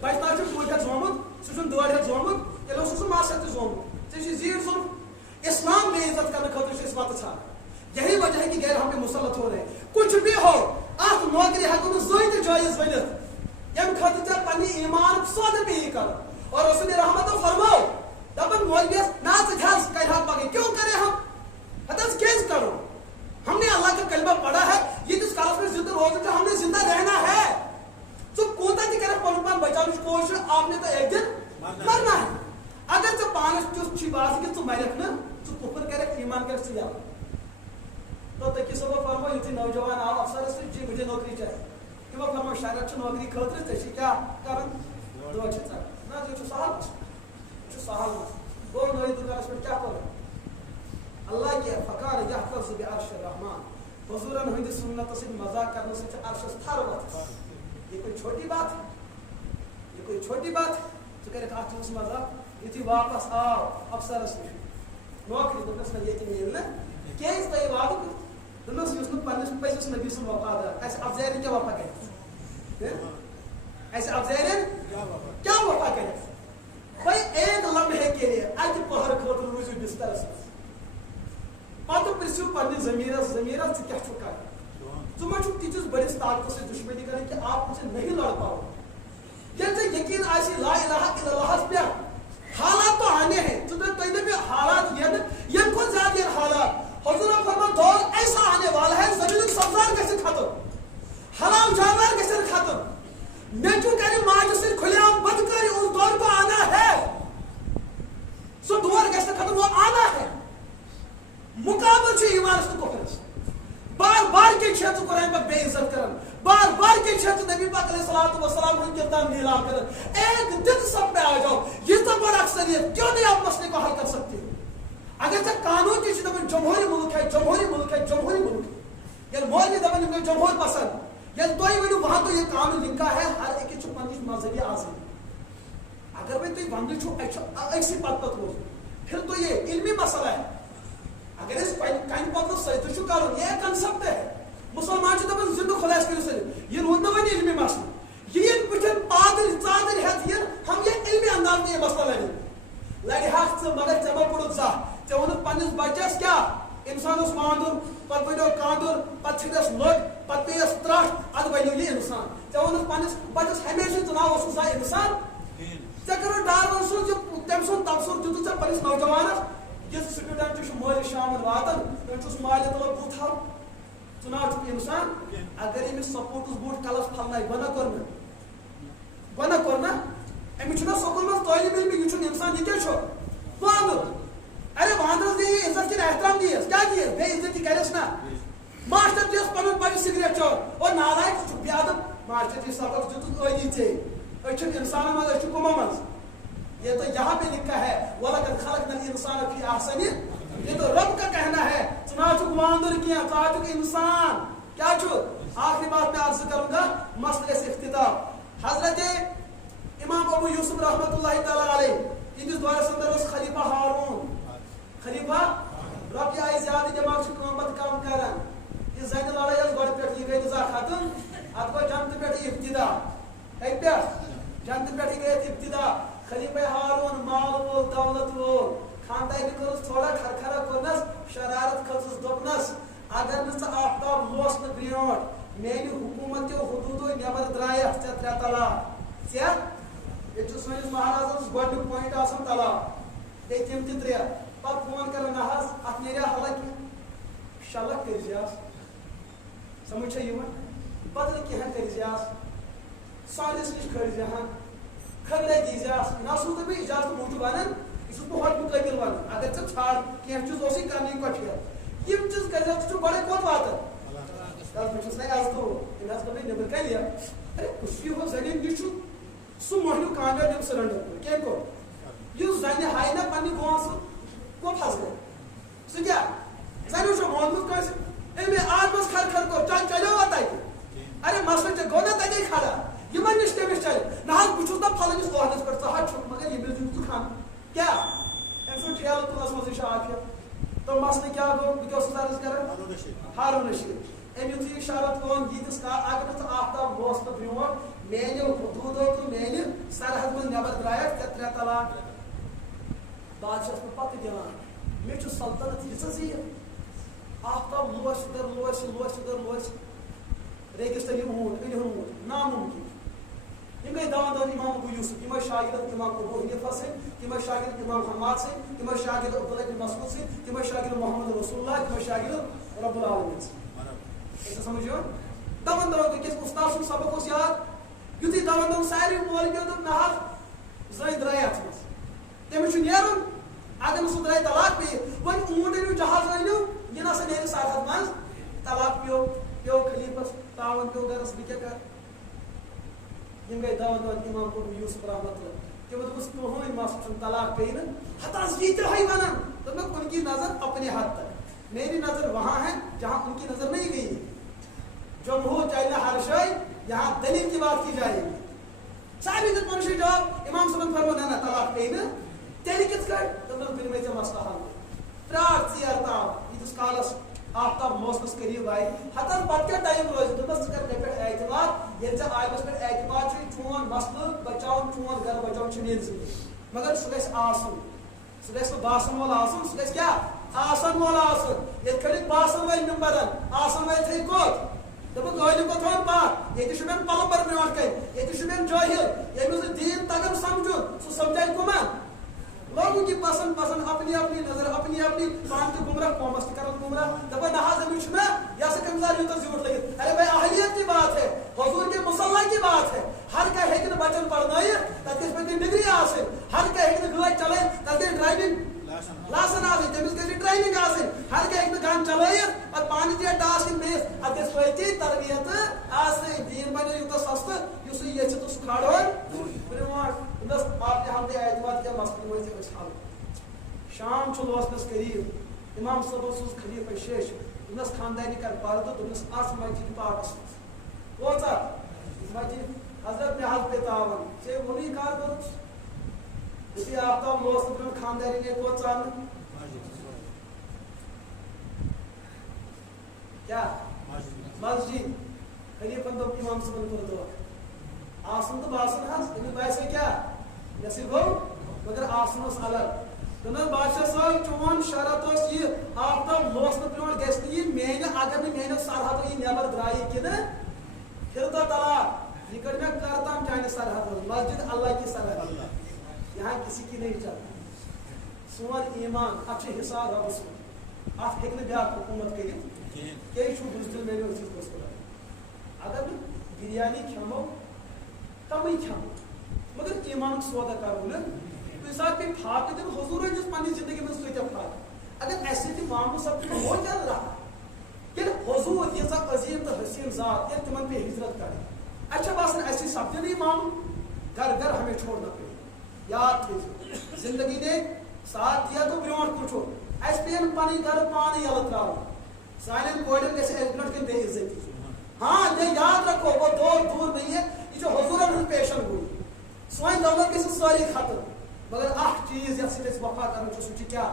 بچہِ ناو چھُ ڈوٗرۍ ہٮ۪تھ زامُت سُہ چھُنہٕ دٲڑ ہٮ۪تھ زامُت تیٚلہِ اوسُکھ سُہ مس ہٮ۪تھ تہِ زامُت ژےٚ چھُے زیٖٹھ ضروٗرت اسلام بے عزت کرنے خٲطرٕ چھِ أسۍ وتہٕ ژھانڈان یہی وجہ ہے کہ غیر ہم پہ مسلط ہو رہے ہیں کچھ بھی ہو اتھ نوکری ہٮ۪کو نہٕ زٕہٕنۍ تہِ جٲیز ؤنِتھ ییٚمہِ خٲطرٕ ژےٚ پننہِ ایٖمانُک سودٕ پیٚیی کرُن اور رسول رحمتو فرماو دپان مولویس نا ژٕ کھس کرِ پگہ کیوں کرے ہم ہتس کیٛازِ کرو ہم نے اللہ کا کلمہ پڑھا ہے ییٖتِس کالس میں زندہ روزُن چھُ ہم نے زندہ رہنا ہے ژٕ کوٗتاہ تہِ کرکھ پنُن پان بچاونٕچ کوٗشش آپ نے تو ایک دن مرنا ہے اگر ژےٚ پانس تیُتھ چھی باسان کہ ژٕ مرکھ نہٕ ژٕ کُفر کرکھ ایمان کرکھ ژٕ یلہٕ تو تٔکِس صٲبو فرمو یُتھُے نوجوان آو افسرس نِش جی مجھے نوکری چاہیے تِمو فرمو شریعت چھُ نوکری خٲطرٕ ژےٚ چھِ کیٛاہ کران دۄد چھِ ژٹان نہ حظ یہِ چھُ سہل یہِ چھُ سہل گوٚو نٲیِد دُکانس پٮ۪ٹھ کیٛاہ کوٚر اللہ کے فقار یحتفظ بعرش الرحمان حضورن ہٕنٛدِ سنتس سۭتۍ مذاق کرنہٕ سۭتۍ چھِ عرشس تھر وتھان یہ کوئی چھوٹی بات ہے یہ کوئی چھوٹی بات ہے ژٕ کٔرِکھ اتھ چیٖزس مذاق یُتھُے واپس آو افسرس نِش نوکری دوٚپنس نہ ییٚتہِ میلہِ نہٕ کیٛازِ تۄہہِ وعدٕ کوٚر دوٚپنس یُس نہٕ پننِس پٔزِس نبی سُنٛد وفادار اسہِ افضارٮ۪ن کیٛاہ وفا کرِ اسہِ افضارٮ۪ن کیٛاہ وفا کرِ بھائی ایک لمحے کے لیے اتہِ پہر خٲطرٕ روٗزِو بسترس منٛز پتہٕ پرژھِو پننہِ ضمیٖرس ضمیٖرس ژٕ کیٛاہ چھُکھ کران ژٕ ما چھُکھ تیٖتِس بٔڑِس طاقتس سۭتۍ دُشمنی کرٕنۍ کہ آپ مجھے نہیں لڑ پاؤ ییٚلہِ ژےٚ یقیٖن آسی لا الہ الا اللہس پٮ۪ٹھ حالات تو آنے ہیں تُہۍ دٔپِو حالات یِنہٕ ییٚمہِ کھۄتہٕ زیادٕ یِن حالات حضورن فرماو دور ایسا آنے والا ہے زمینُک سبزار گژھِ ختم حلال جانور گژھن ختم نیچو کرِ ماجہِ سۭتۍ کھُلہِ عام بدکاری اس دور کو آنا ہے سُہ دور گژھِ نہٕ ختم وہ آنا ہے مقابل چھُ ایمانس تہٕ کفرس بار بار کے چھِ ژٕ قرآن پاک بے عزت کران بار بار کے چھِ ژٕ نبی پاک علیہ الصلوۃ والسلام ہُنٛد کردار نیلام کران ایک دن سب پہ آ جاؤ یہ تو بڑا اکثریت کیوں نہیں آپ مسئلے کو حل کر سکتے اگر ژےٚ قانون تہِ چھُ دپان جمہوری ملک ہے جمہوری ملک ہے جمہوری ملک ہے ییٚلہِ مولوی دپان یِم گٔے جمہور پسند ییٚلہِ تُہۍ ؤنِو وہاں تو یہ قانون لکھا ہے ہر أکِس چھُ پننِس مذہبی آزٲدی اگر وۄنۍ تُہۍ وننٕے چھُو اَتہِ چھُ أکسٕے پتہٕ روزُن پھر تو یہ علمی مسئلہ ہے اگر اس کن پتہ سۭتۍ چھُ کرُن یہ کنسپٹ ہے مسلمان چھِ دپان زندٕ خۄدایس کٔرِو سٲلِم یہِ روٗد نہٕ وۄنۍ علمی مسلہٕ یہِ یِن بٕتھِن پادٕرۍ ژادٕرۍ ہٮ۪تھ یِن ہم یہ علمی انداز میں یہ مسئلہ لڑِ ہکھ ژٕ مگر ژےٚ ما پوٚرُتھ زانٛہہ ژےٚ ووٚنُتھ پننِس بچس کیٛاہ انسان اوس وانٛدُر پتہٕ بنیو کانٛدُر پتہٕ چھِنس لٔٹ پتہٕ پیٚیس ترٛٹھ ادٕ بنیو یہِ انسان ژےٚ ووٚنُتھ پننِس بچس ہمیشہِ ژٕ ناو اوسُکھ سا انسان ژےٚ کٔرٕتھ ڈاروَن سُنٛد تٔمۍ سُنٛد تبصُرٕ دِتُتھ ژےٚ پننِس نوجوانس یُس سٹوڈنٹ چھُ مٲلِس شامن واتان تٔمۍ چھُس مالہِ تُلان بوٗ تھاو ژٕ ناو چھُکھ انسان اگر أمِس سپوٹس بوٗٹ کلس پھلنایہِ گۄناہ کوٚر نا أمِس چھُنہ سکوٗل منٛز تعلیٖم علمہِ یہِ چھُنہٕ انسان یہِ کیٛاہ چھُ وانٛدُر ارے وانٛدرس دِیہِ عزت کِنہٕ احترام دِیس کیٛاہ دِیس بے عزتی کرٮ۪س نا ماسٹر دِیس پنُن بچہِ سگریٹ چور اور نالایق ژٕ چھُکھ بے ادب ماسٹر جی سبق دِتُتھ ٲدی ژےٚ أسۍ چھِنہٕ انسانن منٛز أسۍ چھِ کُمو منٛز یہ تو یہاں پہ لکھا ہے وَلَقَدْ خَلَقْنَا الْإِنسَانَ فِي أَحْسَنِ یہ تو رب کا کہنا ہے ژٕ نہ چھُکھ وانٛدُر کینٛہہ ژٕ چھُکھ انسان کیٛاہ چھُ آخری بات میں عرض کروں گا مسئلے سے اختتام حضرت امام ابو یوسف رحمۃ اللہ تعالیٰ علیہ یہندِس دورس اندر اوس خلیفہ ہارون خلیفہ رۄپیہِ آیہِ زیادٕ دٮ۪ماغ چھُ کٲم پتہٕ کم کران یہ زن لڑائی گۄڈٕ پٮ۪ٹھ یہ گئی نظا ختم ات گو جنت پٮ۪ٹھ ابتدا کتہِ پٮ۪ٹھ جنت پٮ۪ٹھ گئی ابتدا خلیفہ ہارون مال وول دولت وول خاندانی کٔرٕس تھوڑا کھرکھرا کوٚرنس شرارت کھٔژٕس دوٚپنس اگر نہٕ ژٕ آفتاب لوس نہٕ برٛونٛٹھ میانہِ حکوٗمت کیو حدوٗدو نٮ۪بر درٛایکھ ژےٚ 3 طلاق ژےٚ ییٚتہِ چھُ سٲنِس مہارازس گۄڈنیُک پویِنٹ آسان طلاق بیٚیہِ تِم تہِ 3 پتہٕ فون کران نہ حظ اتھ نیریا حالہ کینٛہہ شلق کٔرزِہس سمجھ چھا یِوان بدل کینٛہہ کٔرزِہس سٲنِس نِش کھٲلزِہن کھگڑے دیٖزِہس نہ سوٗز مےٚ اِجازت موٗجوٗب ونان یہِ چھُس بہٕ ہۄتھ مُقٲبِل ونان اگر ژٕ ژھانڈ کینٛہہ چیٖز اوسُے کرنٕے کۄٹھِ یِم چیٖز کٔرزِہس ژٕ چھُکھ گۄڈے کوٚت واتان بہٕ چھُس نہ عزتو تٔمۍ حظ کوٚر مےٚ نیٚبرٕ کَنہِ یہِ ارے خوشی ہُنٛد زٔمیٖن یہِ چھُ سُہ مۄہنیوٗ کامیاب ییٚمۍ سرنڈر کوٚر کیٚمۍ کوٚر یُس زنہِ ہایہِ نہ پننہِ گونٛسہٕ کوٚت حظ گوٚو سُہ کیٛاہ زنیو چھُ ووٚنمُت کٲنٛسہِ أمۍ آدمس کھر کوٚر چلیوا تتہِ ارے مسلہٕ ژےٚ گوٚو نہ تتے کھڑا یِمن نِش کٔمِس چلہِ نہ حظ بہٕ چھُس نہ پھلٲنِس عہدس پٮ۪ٹھ ژٕ حظ چھُکھ مگر ییٚمِس دیُت ژٕ کھن کیٛاہ أمۍ سُنٛد ٹھیلہٕ تُلس منٛزٕے چھُ عافیت تہٕ مسلہٕ کیٛاہ گوٚو بہٕ کیٛاہ اوسُس عرض کران ہارون رشیٖد أمۍ یُتھُے شرط ووٚن ییٖتِس اگر نہٕ ژٕ آفتاب لوس نہٕ برٛونٛٹھ میانیو حدوٗدو تہٕ میانہِ سرحد منٛز نٮ۪بر درٛایکھ ژےٚ 3 طلاق بادشاہس بہٕ پتہٕ دِوان مےٚ چھُ سلطنت ییٖژاہ زیٖٹھ آفتاب لوسہِ در لوسہِ لوسہِ در لوسہِ ریگِستٲنی اوٗنٹ أنِہُن اوٗنٹ نامُمکِن یِم گٔے دَوان اِمام ابو یوٗسف یِم ٲسۍ شاگرد اِمام ابو حنیفہ سٕنٛدۍ تِم ٲسۍ شاگرد اِمام حماد سٕنٛدۍ تِم ٲسۍ شاگرد عبداللہ بن مسعود سٕنٛدۍ تِم ٲسۍ شاگرد محمد رسول اللہ تِم ٲسۍ شاگرد رب العالمیٖن سٕنٛدۍ سمجھ یِوان دَوان وٕنکیٚس اُستاد سُنٛد سبق اوس یاد یُتھُے دَوان سارے مولوِیو دوٚپ نہ حظ زٔنۍ درٛاے اَتھ منٛز تٔمِس چھُ نیرُن اگر نہٕ سُہ درٛاے طلاق پیٚیہِ وۄنۍ اوٗنٹ أنِو جہاز أنِو یہِ نسا نیرِ سرحد منٛز طلاق پیٚو خلیٖفس تاوَن پیٚو گرس بہٕ کیٛاہ کرٕ یِم گٔے دَوان اِمام ابو یوٗسف رحمتُ اللہ تِمو دوٚپُس کٕہٕنۍ مسلہٕ چھُنہٕ طلاق پیٚیہِ نہٕ ہتہٕ حظ ییٖتیٛاہ ونان دوٚپمَکھ ان کی نظر اپنے حد تک میری نظر وہاں ہے جہاں ان کی نظر نہیں گئی جمہور چاہے نہ ہر شے یہاں دلیل کی بات کی جائے گی سارے دیُت مٔنشی جواب اِمام صٲبن فرموو نہ نہ طلاق پیٚیہِ نہٕ تیٚلہِ کِتھ کٲٹھۍ دوٚپنَس بہٕ دِمے ژےٚ مسلہٕ حل پرٛار ژیر تام ییٖتِس کالس آفتاب لوسنس قریٖب آیہِ ہتن پتہٕ کیٛاہ ٹایم روزِ دوٚپنس ژٕ کر مےٚ پٮ۪ٹھ اعتماد ییٚلہِ ژےٚ عالمس پٮ۪ٹھ اعتماد چھُے چون مسلہٕ بچاوُن چون گرٕ بچاوُن چھُ میٲنۍ ذمہٕ مگر سُہ گژھِ آسُن سُہ گژھِ نہٕ باسن وول آسُن سُہ گژھِ کیٛاہ آسن وول آسُن ییٚتہِ کھٔڑِکھ باسن وٲلۍ ممبرن آسن وٲلۍ تھٲے کوٚت دوٚپُکھ عٲلِم کو تھوٚوُن پتھ ییٚتہِ چھُ مےٚ پلمبر برٛونٛٹھ کَنہِ ییٚتہِ چھُ مےٚ جٲہِل ییٚمِس نہٕ دیٖن تگان سمجھُن سُہ سمجھایہِ کٕمن لوگوں کی پسند اپنی اپنی نظر اپنی پان کے گمراہ قومس تہ کرن گمراہ دپان نہ حظ أمِس چھُ مےٚ یہ سا کمزار یوٗتاہ زیوٗٹھ لٔگِتھ ارے بھائی اہلیت کی بات ہے حضور کے مصالحہ کی بات ہے ہر کانٛہہ ہیٚکہِ نہٕ بچن پرنٲیِتھ تتھ گژھِ پتہٕ ڈگری آسٕنۍ ہر کانٛہہ ہیٚکہِ نہٕ گٲڑۍ چلٲیِتھ تتھ گژھِ ڈرایوِنگ لاسن آسٕنۍ تٔمِس گژھِ ٹریننگ آسٕنۍ ہر کانٛہہ ہیٚکہِ نہٕ گن چلٲیِتھ پتہٕ پانہٕ تہِ ٹاسک بیٚیِس اتھ گژھِ فٲیدٕ تربیت آسٕنۍ دیٖن بنیو یوٗتاہ سستہٕ یُس سُہ یژھِ تہٕ سُہ کھالون برٛونٛٹھ دوٚپنس آپ نے ہم نے اعتماد کیا مسلہٕ نِمو أسۍ حل شام چھُ لوسنس قریٖب اِمام صٲبن سوٗز خلیٖفہ شیش دوٚپنس خاندانی کر پردٕ دوٚپنس اَژھ مسجد پاکس منٛز ووٚژھ مسجد حضرت مےٚ حظ پیٚیہِ تاوَن ژےٚ ووٚنُے کر کوٚرُس یُتھُے آفتاب لوس نہٕ برٛونٛٹھ خاندانی نے کوٚت ژانُن کیٛاہ مسجد خلیٖفن دوٚپ اِمام صٲبن کوٚر دھوکہٕ آسُن تہٕ باسُن حظ أمِس باسے کیٛاہ مےٚ سۭتۍ گوٚو مگر آسُن اوس الگ دوٚپنس بادشاہ صٲب چون شرط اوس یہِ آفتاب لوسنہٕ برٛونٛٹھ گژھِ نہٕ یہِ میانہِ اگر نہٕ میانیو سرحدو یہِ نٮ۪بر درٛایہِ کِنہٕ پھر تو طلاق یہ کر میں کرتا ہوں چاہے سرحد مسجد اللہ کی سرحد یہاں کسی کی نہیں چلتا سون ایمان اتھ حساب رب سون ات ہیٚکہِ نہٕ بیٛاکھ حکوٗمت کٔرِتھ کیٛازِ چھُ بُزدِل میانیو أچھِس اگر نہٕ بِریانی کھٮ۪مو کمٕے کھٮ۪مو مگر ایمان سودا کرو نہٕ کُنہِ ساتہٕ پیٚیہِ فاقہٕ دِنۍ حضوٗرن دِژ پننہِ زندگی منٛز کۭتیاہ فاقہٕ اگر اَسہِ تہِ معاملہٕ سپدِ ہو کیٛاہ رہا ییٚلہِ حضوٗر ییٖژاہ عظیٖم تہٕ حسیٖن ذات ییٚلہِ تِمن پیٚیہِ ہجرت کَرٕنۍ اَسہِ چھا باسان اَسہِ سپدِ نہٕ یہِ معاملہٕ گھر گھر ہمیں چھوڑنا پیٚیہِ یاد تھٲیزیو زندگی نے ساتھ دیا تو برٛونٛٹھ کُن چھُ اَسہِ پیٚیَن پنٕنۍ گرٕ پانہٕ یَلہٕ ترٛاوُن سانٮ۪ن کورٮ۪ن گژھِ اَسہِ برٛونٛٹھ کَنہِ بے عزتی ہاں یہ یاد رکھو وہ دور دور نہیں ہے یہ جو حضورن ہُنٛد پیشن گوئی سٲنۍ دولت گژھِ سٲری ختم مگر اکھ چیٖز یتھ سۭتۍ أسۍ وفا کران چھُ سُہ چھُ کیٛاہ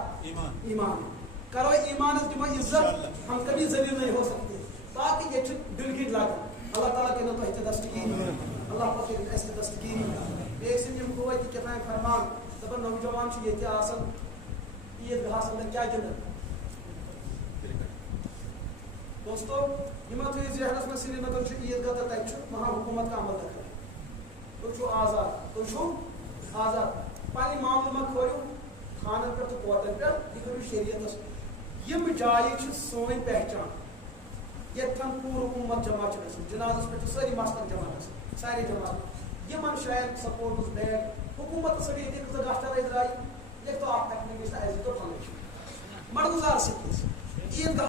ایمان کرو ایمانس دِمو عزت ہم کبھی ذلیل نہیں ہو سکتے باقی یہ دل گنڈ لگان اللہ تعالیٰ کٔرِنو تۄہہِ تہِ دستگیری اللہ پاک کٔرِنۍ اَسہِ تہِ دستگیری بیٚیہِ ٲسِن یِم بٲے تہِ کیٛاہ تام فرمان دَپان نوجوان چھِ ییٚتہِ آسان عیٖدگاہَس اندر کیٛاہ گِنٛدان دوستو یہ مت تھٲیِو ذہنَس منٛز سری نگر چھُ عیٖدگاہ تہٕ تَتہِ چھُ مہا حکوٗمت کا عمل دَکھان تُہۍ چھِو آزاد تُہۍ چھِو آزاد پنٕنۍ معاملہٕ مہ کھٲرِو خانن پٮ۪ٹھ تہٕ کوتَن پٮ۪ٹھ یہِ کٔرِو شریعتَس یِم جایہِ چھِ سٲنۍ پہچان ییٚتھَن پوٗرٕ اُمت جمع چھِ گژھان جنازَس پٮ۪ٹھ چھِ سٲری مستن جمع گژھان سارے جمع یِمن جایَن سپوٹٕس بیٹ حکوٗمتَس سۭتۍ ییٚتہِ کۭژاہ گاشٹَر درٛاے لیکھتو اکھ تکنیٖک اَسہِ دِتو پَنٕنۍ مَڈگُزار سِکِس عیٖدگاہ